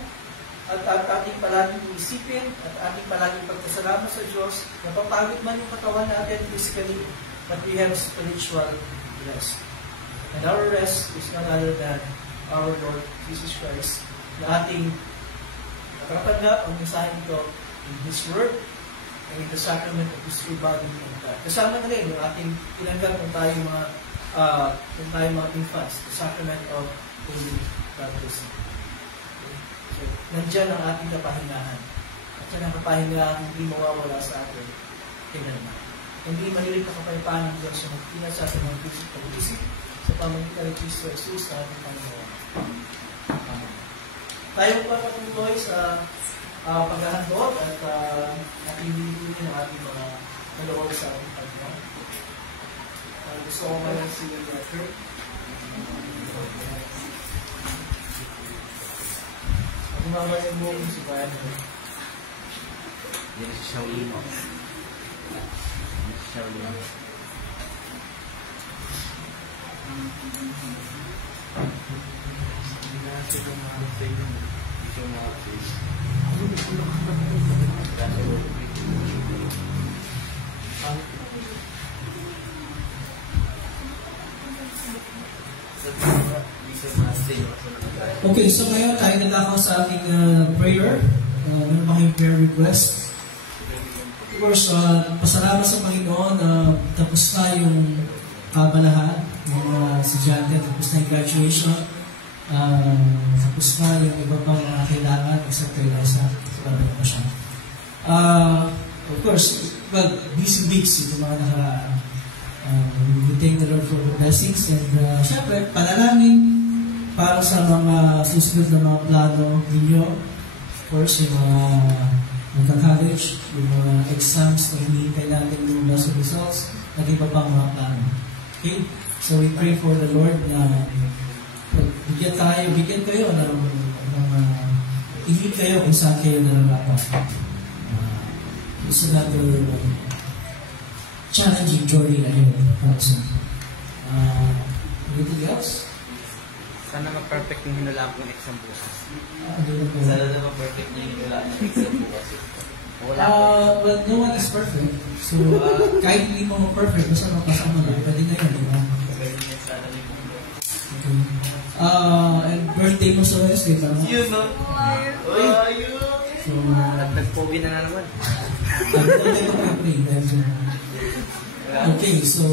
at ating palaging isipin at ating palaging pagkasalamat sa Diyos. Napapagod man yung katawan natin physically, but we have spiritual rest. And our rest is none other than our Lord Jesus Christ, na ating nakatanggap ang mensahe nito in His Word and in the sacrament of His true body and blood. Kasama na rin yung ating tinanggap kung tayo mga infants, the sacrament of Holy Baptism. So, nandiyan ang ating kapahingahan. At yan ang kapahingahan hindi mawawala sa atin kailanman. Hindi malilit na kapayapaan ng Diyos sa magtinag sa ating mga pag-isip sa pamamagitan ni Kristo Jesus sa ating Panginoon. Tayo pa patuloy sa paghahandog at ating binibigyan ng ating mga kaloob sa ating Panginoon. Gusto ko ngayon si Walter. At mamaya mo kung si Bayan. Yan si Shaolin. Shaolin. Okay, so ngayon tayo nagkakaw sa ating prayer. Meron pa kayong prayer request. Of course, pasalamat sa Panginoon na tapos na yung kabalahan ng estudyante, tapos na yung graduation, tapos na yung iba pang mga kailangan, except kay Liza. Salamat po siya. Of course, well, busy weeks yung mga nakaraan. We thank the Lord for the blessings and syempre, panalangin para sa mga susunod na mga plano ninyo. Of course, yung mga magka-college, yung mga exams na hinihintay natin yung nasa results, nag-iba pang mga plano. Okay? So we pray for the Lord na bigyan kayo ng i-lead kayo kung saan kayo nararapat. It's another challenging journey ahead. Anything else? Sana ma-perfect yung hinula kong exam bukas. Sana naman perfect na yung hinula ng exam bukas. Well, no one is perfect. So, kahit hindi mo perfect, basta makasama na, pwede na yun, di ba? Okay. And birthday mo sa Wednesday, tama? Yun, no? Ayun! So, nag-pogi na naman. birthday mo birthday, dahil so. Okay, so,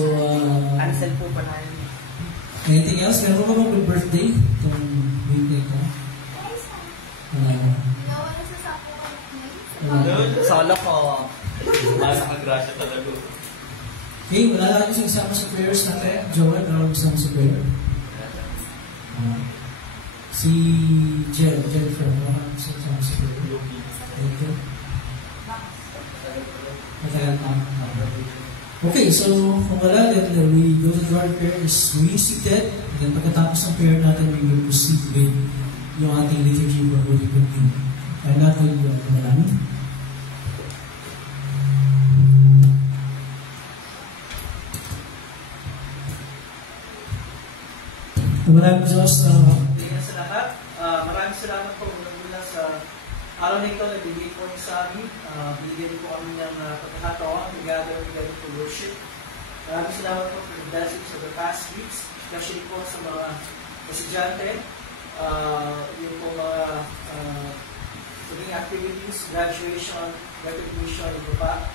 Ansel po pa na yun. anything else? Meron ka bang birthday itong weekday ko? Solo ko. Masa ka-grasya talaga. Okay, wala na gusto isama sa prayers natin. Joel, wala gusto sa prayer. Si Jennifer, wala gusto isama sa prayer. Thank you. Okay, so kung wala, then we go to our prayers. We seated. Then pagkatapos ng prayer natin, we will proceed with yung ating liturgy for Holy Communion. Kaya natin yung kumalangin. Maraming Diyos sa lahat. Maraming salamat po mula sa araw na ito na bigay po niyo sa amin. Bigyan po kami ng pagkakataon together to worship. Maraming salamat po for the blessings of the past weeks, especially po sa mga estudyante, yung po mga tuwing activities, graduation, recognition, ito pa.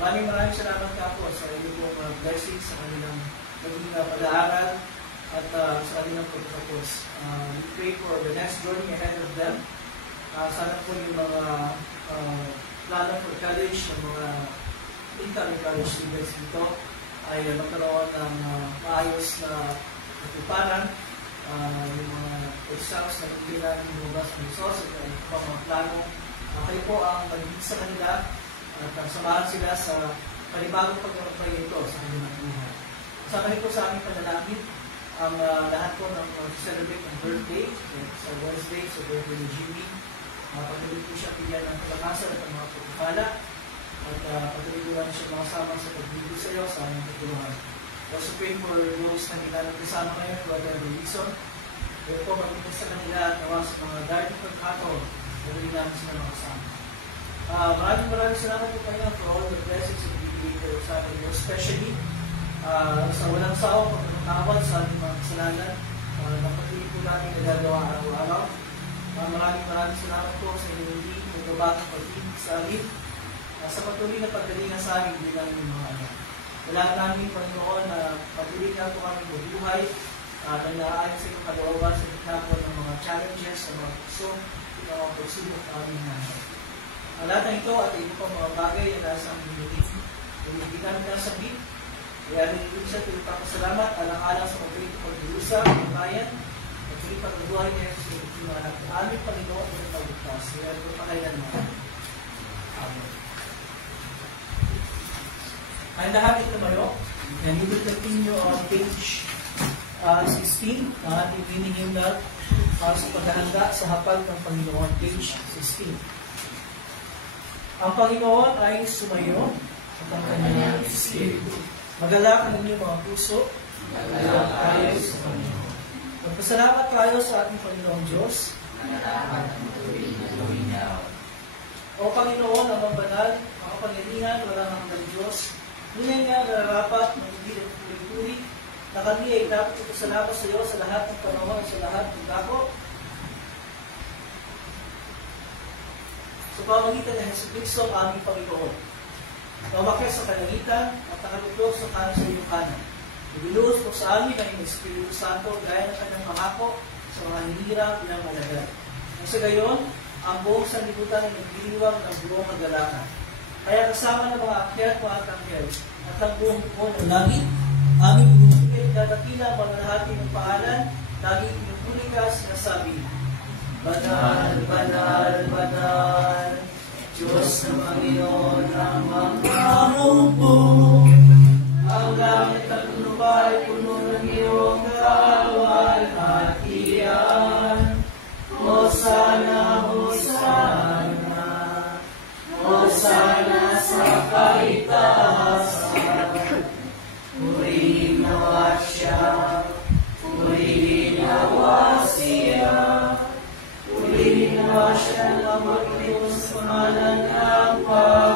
Maraming salamat nga po sa inyong po blessings sa kanilang maging pag-aaral at sa kanilang pagkatapos. We pray for the next journey ahead of them. Sana po yung mga plano for college, yung mga incoming college students dito ay magkaroon ng maayos na katuparan. Yung mga exams na hindi natin lumabas ng results at yung mga plano. Kayo po ang magiging sa kanila at samahan sila sa panibagong pagkakapay ito sa kanilang buhay. Sa kanila po sa aming panalangin, ang lahat po ng celebrate ng birthday sa Wednesday, sa birthday ni Jimmy. Patuloy po siya bigyan ng kalakasan at ang mga pagkakala at patuloy po siya makasama sa pagbibig sa iyo sa aming pagtulungan. Also praying for those na nilalang kasama ngayon for whatever reason. Kaya po magiging sa kanila at nawa sa mga darating pagkakataon na hindi namin sila makasama. Maraming salamat po kayo for all the blessings that bibigay kayo sa akin, especially sa walang sawa pagkakawad sa ating mga kasalanan na patuloy po natin nagagawa araw-araw. Maraming salamat po sa inyong hindi magbabatang pag-ibig sa amin sa patuloy na pagdalingan sa amin bilang yung mga anak. Wala namin Panginoon na patuloy na po kami mabuhay na naaayon sa inyong kalooban sa gitna po ng mga challenges, sa mga puso, ng mga pagsubok na aming namin. Lahat ng ito at ito pang mga bagay na nasa aming hinulit. Hindi namin nasabit. Kaya rin ito sa tuloy papasalamat alang-alang sa pagpilito pag-iusa, pagkayan, at tuloy pag-buhay niya sa mga anak. Aming Panginoon at pagbukas. Kaya ito pakailanman. Amen. And lahat ito tumayo. And we will continue on page 16. Ating winning hymnal sa paghahanda sa hapag ng Panginoon. Page 16. Ang Panginoon ay sumayo at ang kanyang espiritu. Magalak ang inyong mga puso. Magalak tayo sa Panginoon. Magpasalamat tayo sa ating Panginoong Diyos. O Panginoon, ang banal, makapangyarihan, walang hanggang Diyos. Ngunit nga nararapat ng hindi ng puri-puri na kami ay dapat ipasalamat sa iyo sa lahat ng panahon at sa lahat ng dako. Sa pamagitan ng Jesucristo ang aming Panginoon. Umakyat sa kalangitan at nakatutok sa kanan sa iyong kanan. Ibinuhos po sa amin ang Espiritu Santo gaya ng kanyang pangako sa mga hinihirap ng malagay. Nang sa gayon, ang buong sanlibutan ay nagdiriwang ng buong kagalakan. Kaya kasama ng mga akyat, mga tanghel, at ang buong buong ng langit, aming pinupigit dadakila ang mamalahati ng pangalan, lagi pinupuli ka sinasabi, Banal, banal, banal, Diyos ng Panginoon ang magkamupo. Ang langit at lupa ay puno ng iyong kaluwalhatian. Hosana, Hosana, Hosana sa kaitaasan. Purihin nawa siya, purihin nawa siya, purihin nawa siya ng magiging sa pangalan ng Panginoon.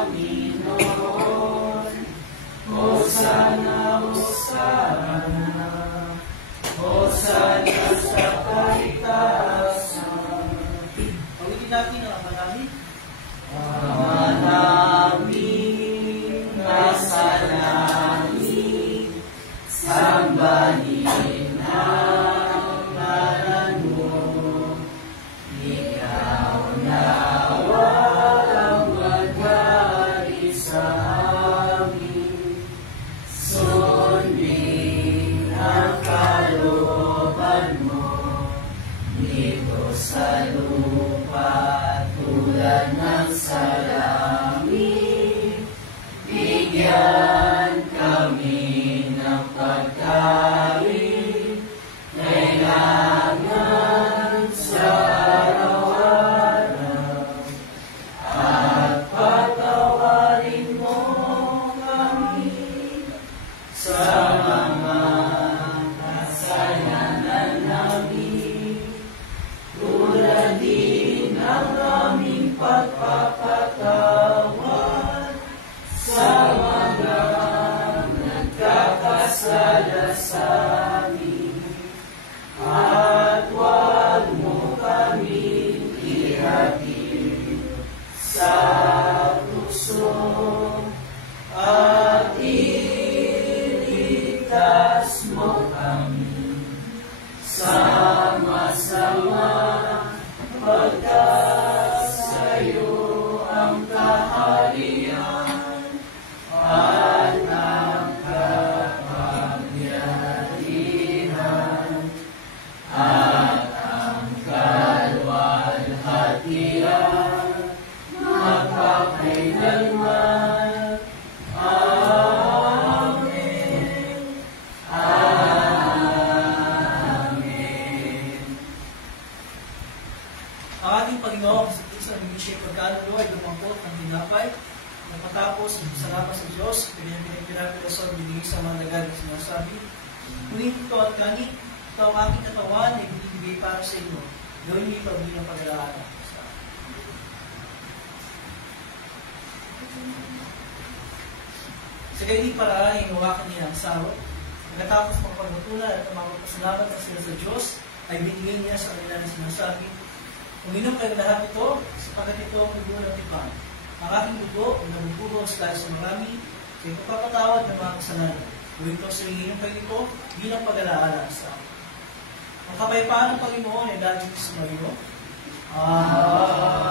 at iligtas mo kami. Sama-sama pagkat sa'yo ang kaharian at ang kapangyarihan at ang kalwalhatian magpakailanman. Amen. Amen. Ang ating Panginoon sa Kristo ang naging siya'y pagkalulo ay lumangkot ng tinapay. Matapos, salamat sa Diyos, kanyang pinagpirason, binigay sa mga nagad na sinasabi, "Ngunit ito at kanin, ito ang aking katawan ay binibigay para sa inyo. Gawin niyo ito bilang pag-alala." Sa ganyan paraan ay hinawakan niya ang sawat. Pagkatapos magpagmatulan at magpasalamat na sila sa Diyos, ay binigay niya sa kanila na sinasabi, "Uminom kayo lahat ito, sapagkat ito ang dugo ng tipan. Ang aking dugo ang nabubugos dahil sa marami, sa ipagpapatawad ng mga kasalanan. Gawin ito sa inyong kayo ito bilang pag-alaala sa akin." Ang kapayapaan ng Panginoon ay laging sumayo. Amen.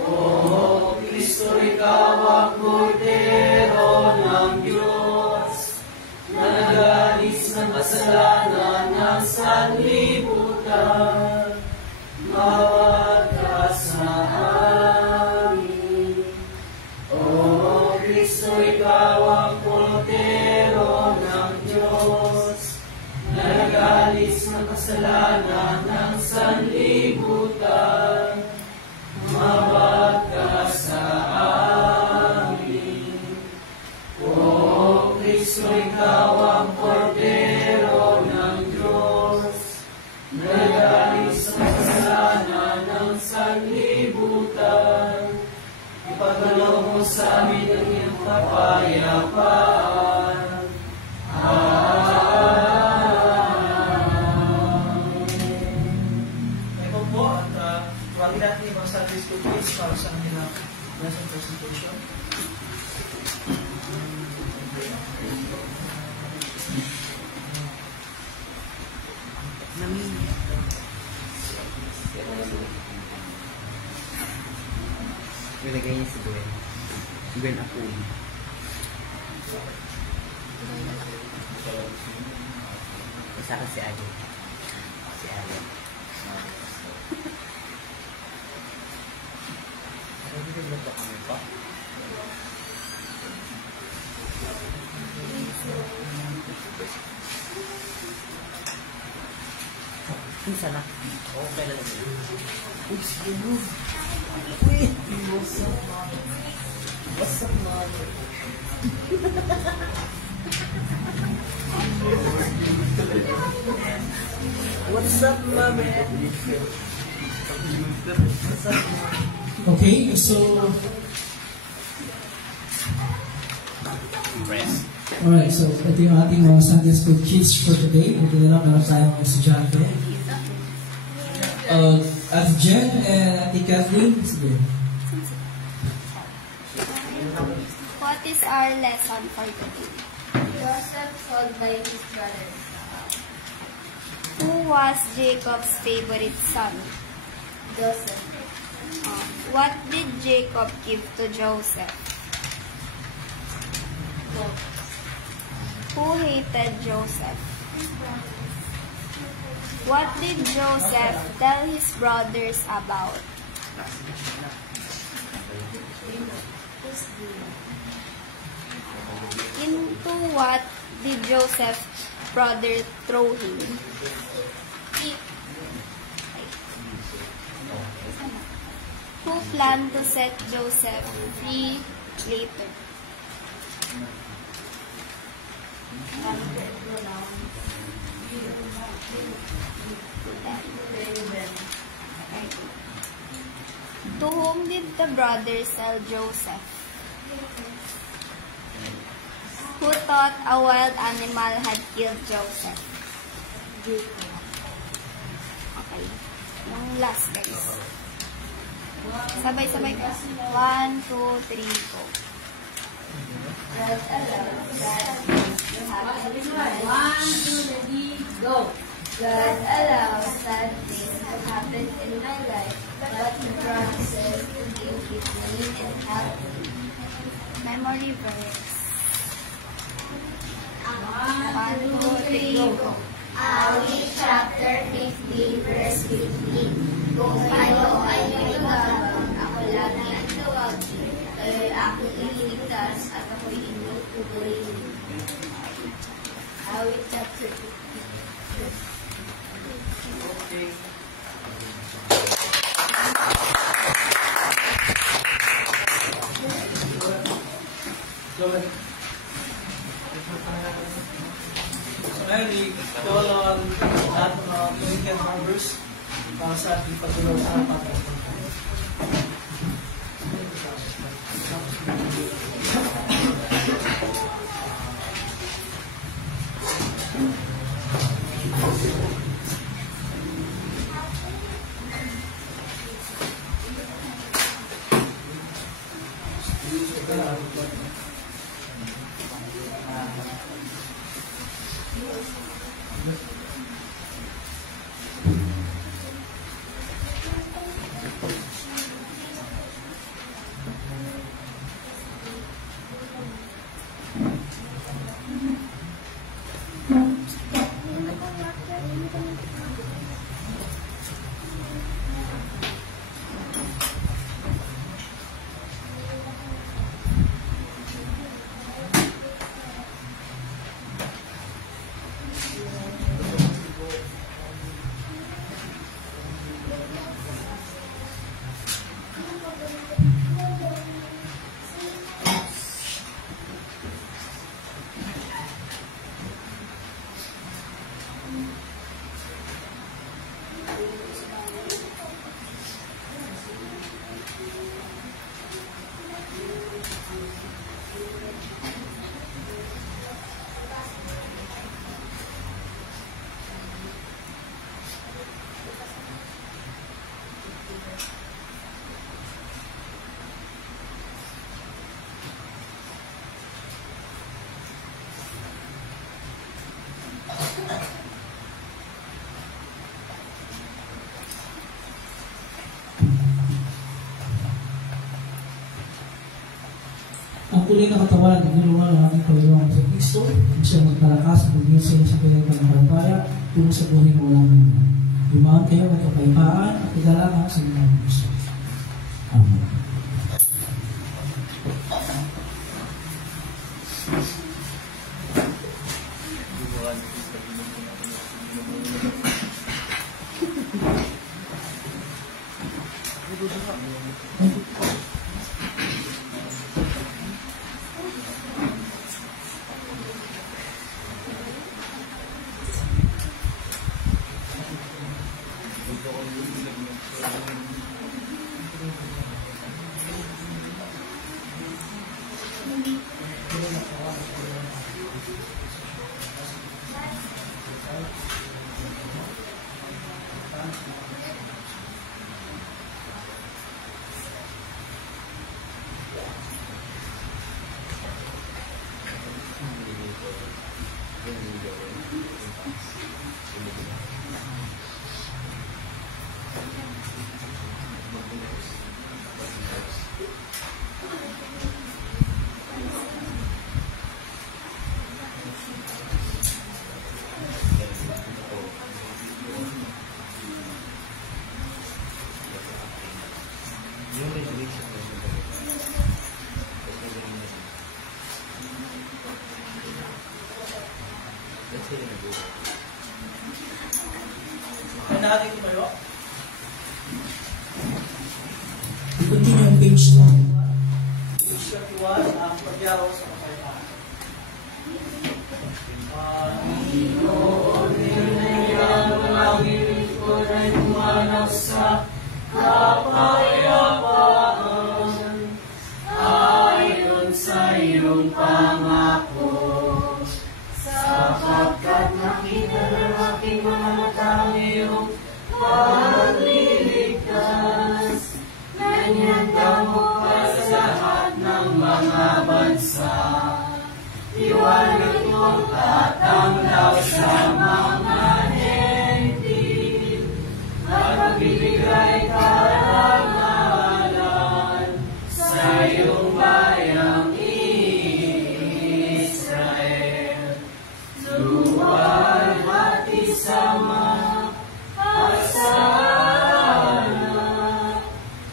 O Kristo, ikaw ang Kordero ng Diyos, na nagalis ng kasalanan ng sanlibutan. Mawag ka sa amin. O Kristo, ikaw ang Kordero ng Diyos, na nagalis ng kasalanan ng sanlibutan. Mawag ka sa amin. O Kristo, ikaw ang Kordero ng Diyos, na nagalis ng kasalanan ng sanlibutan. Ipagkaloob mo sa amin ang iyong kapayapaan. Ito po at tuwagin natin yung mga Sunday School kids para sa kanilang lesson presentation. Nilagay niya si Gwen. Gwen ako. Isa ka si Adi. Si Adi. Ano dito ba kami pa? Isa na. Okay na lang. Uy, sige. What's up, mother? What's up, mother? What's up, mom? Okay, so alright, so ito yung ating mga Sunday School kids for today. Ito na lang meron tayong mga estudyante. Ate Jen and Ate Kathleen, sige. What is our lesson for today? Joseph sold by his brothers. Who was Jacob's favorite son? Joseph. What did Jacob give to Joseph? Who hated Joseph? What did Joseph tell his brothers about? Into what did Joseph's brother throw him? Who planned to set Joseph free later? To whom did the brothers sell Joseph? Who thought a wild animal had killed Joseph? Okay. Yung last, guys. Sabay-sabay ka. 1, 2, 3, go. God allows bad things to happen in my life. 1, 2, 3, go. God allows sad things to happen in my life, but He promises to give it me and help me. Memory verse. 1, 2, 3, go. Awit chapter 15, verse 15. Kung kayo ay may gabang, ako lagi ang tawagin. Kayo'y aking ililigtas at ako'y inyong pupurihin. Awit chapter 15. Okay. So ngayon, i-call on lahat ng mga Dominican members para sa ating pagtulong sa harapan. Ang tunay na katawan at nilungan ng ating Panginoon sa Kristo, ang siyang magpalakas at maging sa inyo sa kanyang pananampalataya tungo sa buhay na walang hanggan. Lumahan kayo ng kapayapaan at kagalakan sa inyong puso. Amen. Kaya natin tumayo. Continue ang page na. Page 31, ang pagyaraw sa kapayapaan. Panginoon, nilingyan mo ang lingkod ay humanap sa kapayapaan ayon sa iyong pangako. Sapagkat nakita ng aking mga matang iyong pagliligtas, ganyan sa mga hentil at magbibigay karangalan sa iyong bayang Israel. Luwalhati sama at sa anak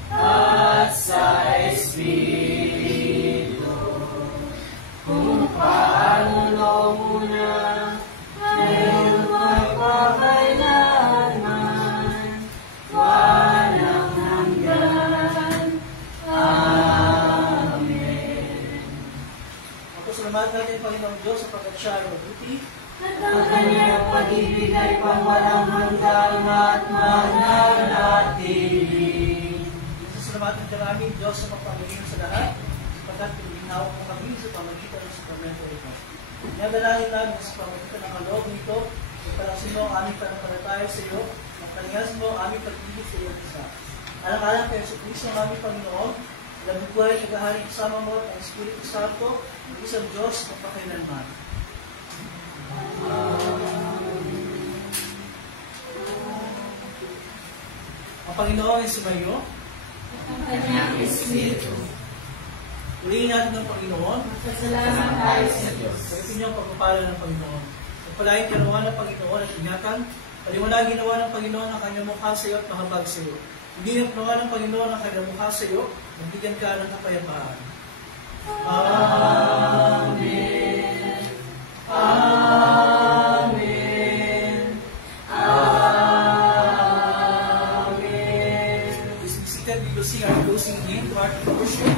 at sa Espiritu, kung paano muna ngayon magpakailanman, walang hanggan. Amen. Salamat natin, Panginoong Diyos, sapagkat siya ay mabuti. At ang kanyang pag-ibig ay pangwalang hanggang at mananatili. Sasalamatan ka namin, Diyos, sa mapangingin sa lahat, sapagkat pinaginawa mo kami sa pamagitan ng sakramento ito. Niyadalangin namin sa pamagitan ng kaloob nito, ipalasin mo ang aming pananampalataya sa iyo, magpalingas mo ang aming pag-ibig sa iyo isa. Alang-alang kayo sa Kristo ng aming Panginoon, labubuhay at naghahaling kasama mo at ang Espiritu Santo, ng isang Diyos magpakailanman. Ang Panginoon ay sumayo. Ang kanyang Espiritu. Uriin natin ng Panginoon. Pasalamat tayo sa Diyos. Sa ito niyong pagpapala ng Panginoon. Pagpalain kinawa ng Panginoon at ingatan. Paliwanag ginawa ng Panginoon ang kanyang mukha sa iyo at mahabag sa iyo. Hindi ginawa ng Panginoon ang kanyang mukha sa iyo, magbigyan ka ng kapayapaan. Amen. Amen. Amen. Please be seated. We will sing our closing hymn, Heart of Worship.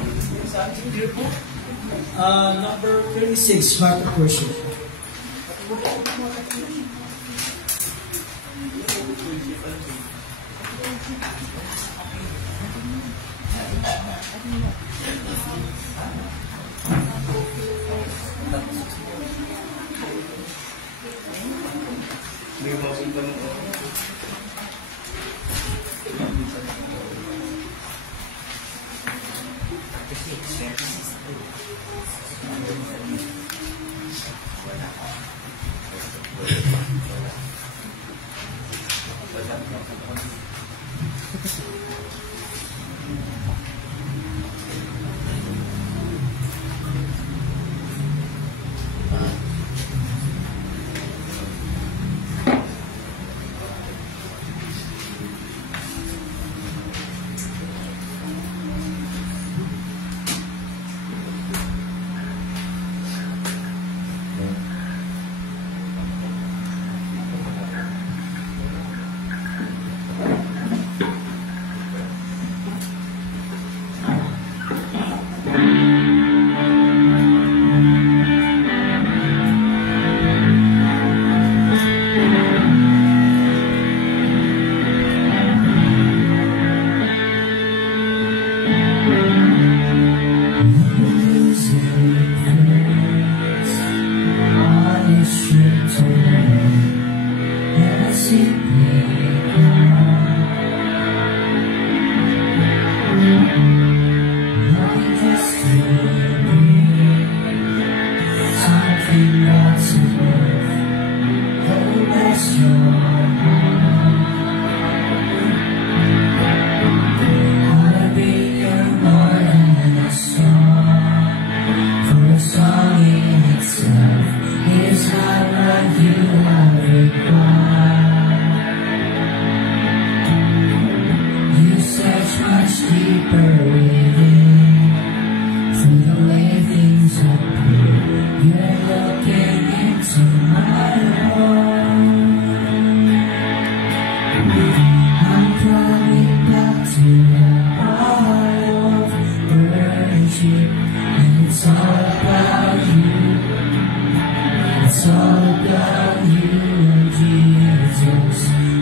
Something dear book. Number 36, Heart of Worship. May mga mo.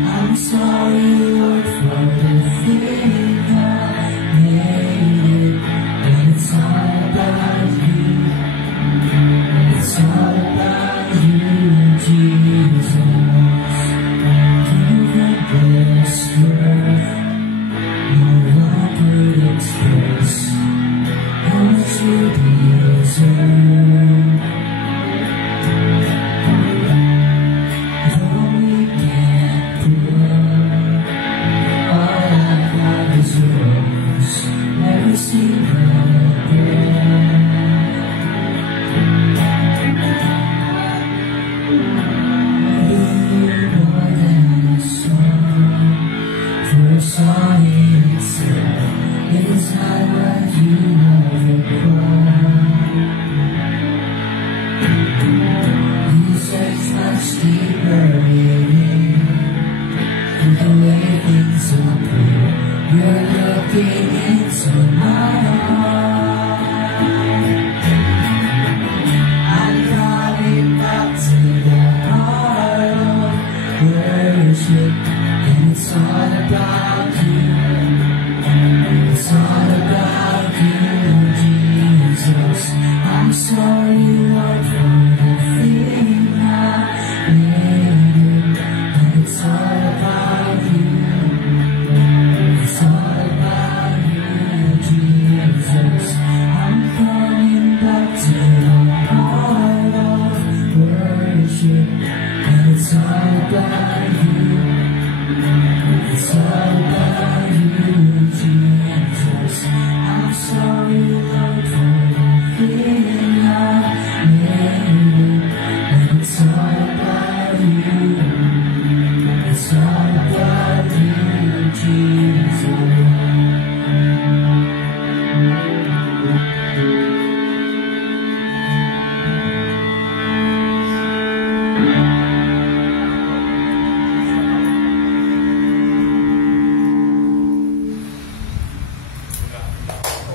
I'm sorry, Lord, for the thing I made.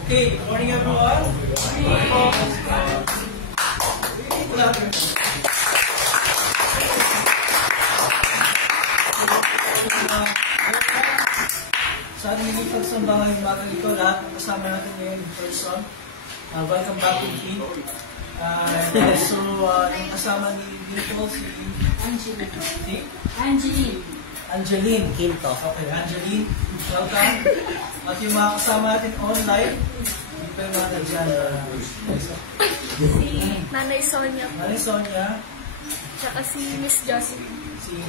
Okay, good morning everyone. Sa ating mga pagsambahan yung mga ito, lahat ng kasama natin ngayon in person. Welcome back to the team. So, yung kasama ni Beautiful, si Angeline Quinto. Okay, Angeline, welcome. At yung mga kasama natin online, hindi pa yung mga nandyan. Si Nanay Sonia. Nanay Sonia, Tsaka si Miss Jocelyn. si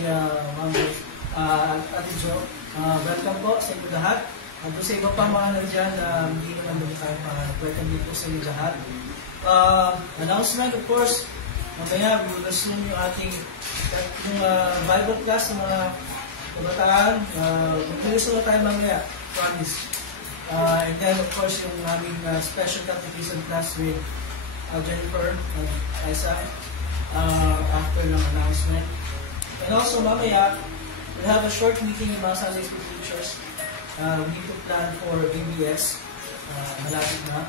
Ate Jo, welcome po sa inyo lahat. At sa iba pa mga nandyan, hindi naman muli tayo welcome din po sa inyo lahat. Announcement, of course, mamaya we will resume yung ating Bible class ng mga kabataan. Mag-resume tayo mamaya, promise. And then, of course, yung aming special catechism class with Jennifer and Isa after ng announcement. And also, mamaya, we'll have a short meeting with mga Sunday school teachers. We need to plan for BBS. Malapit na.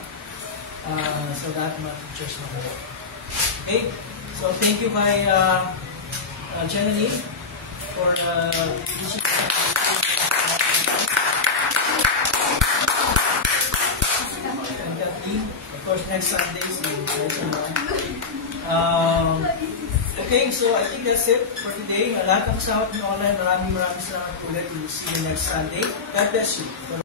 So lahat ng mga teachers na po. Okay? So, thank you kay Jenny for teaching and Kathleen. Of course, next Sunday, so okay, so I think that's it for today. Lahat ng kasama ng online, maraming salamat ulit. We'll see you next Sunday. God bless you.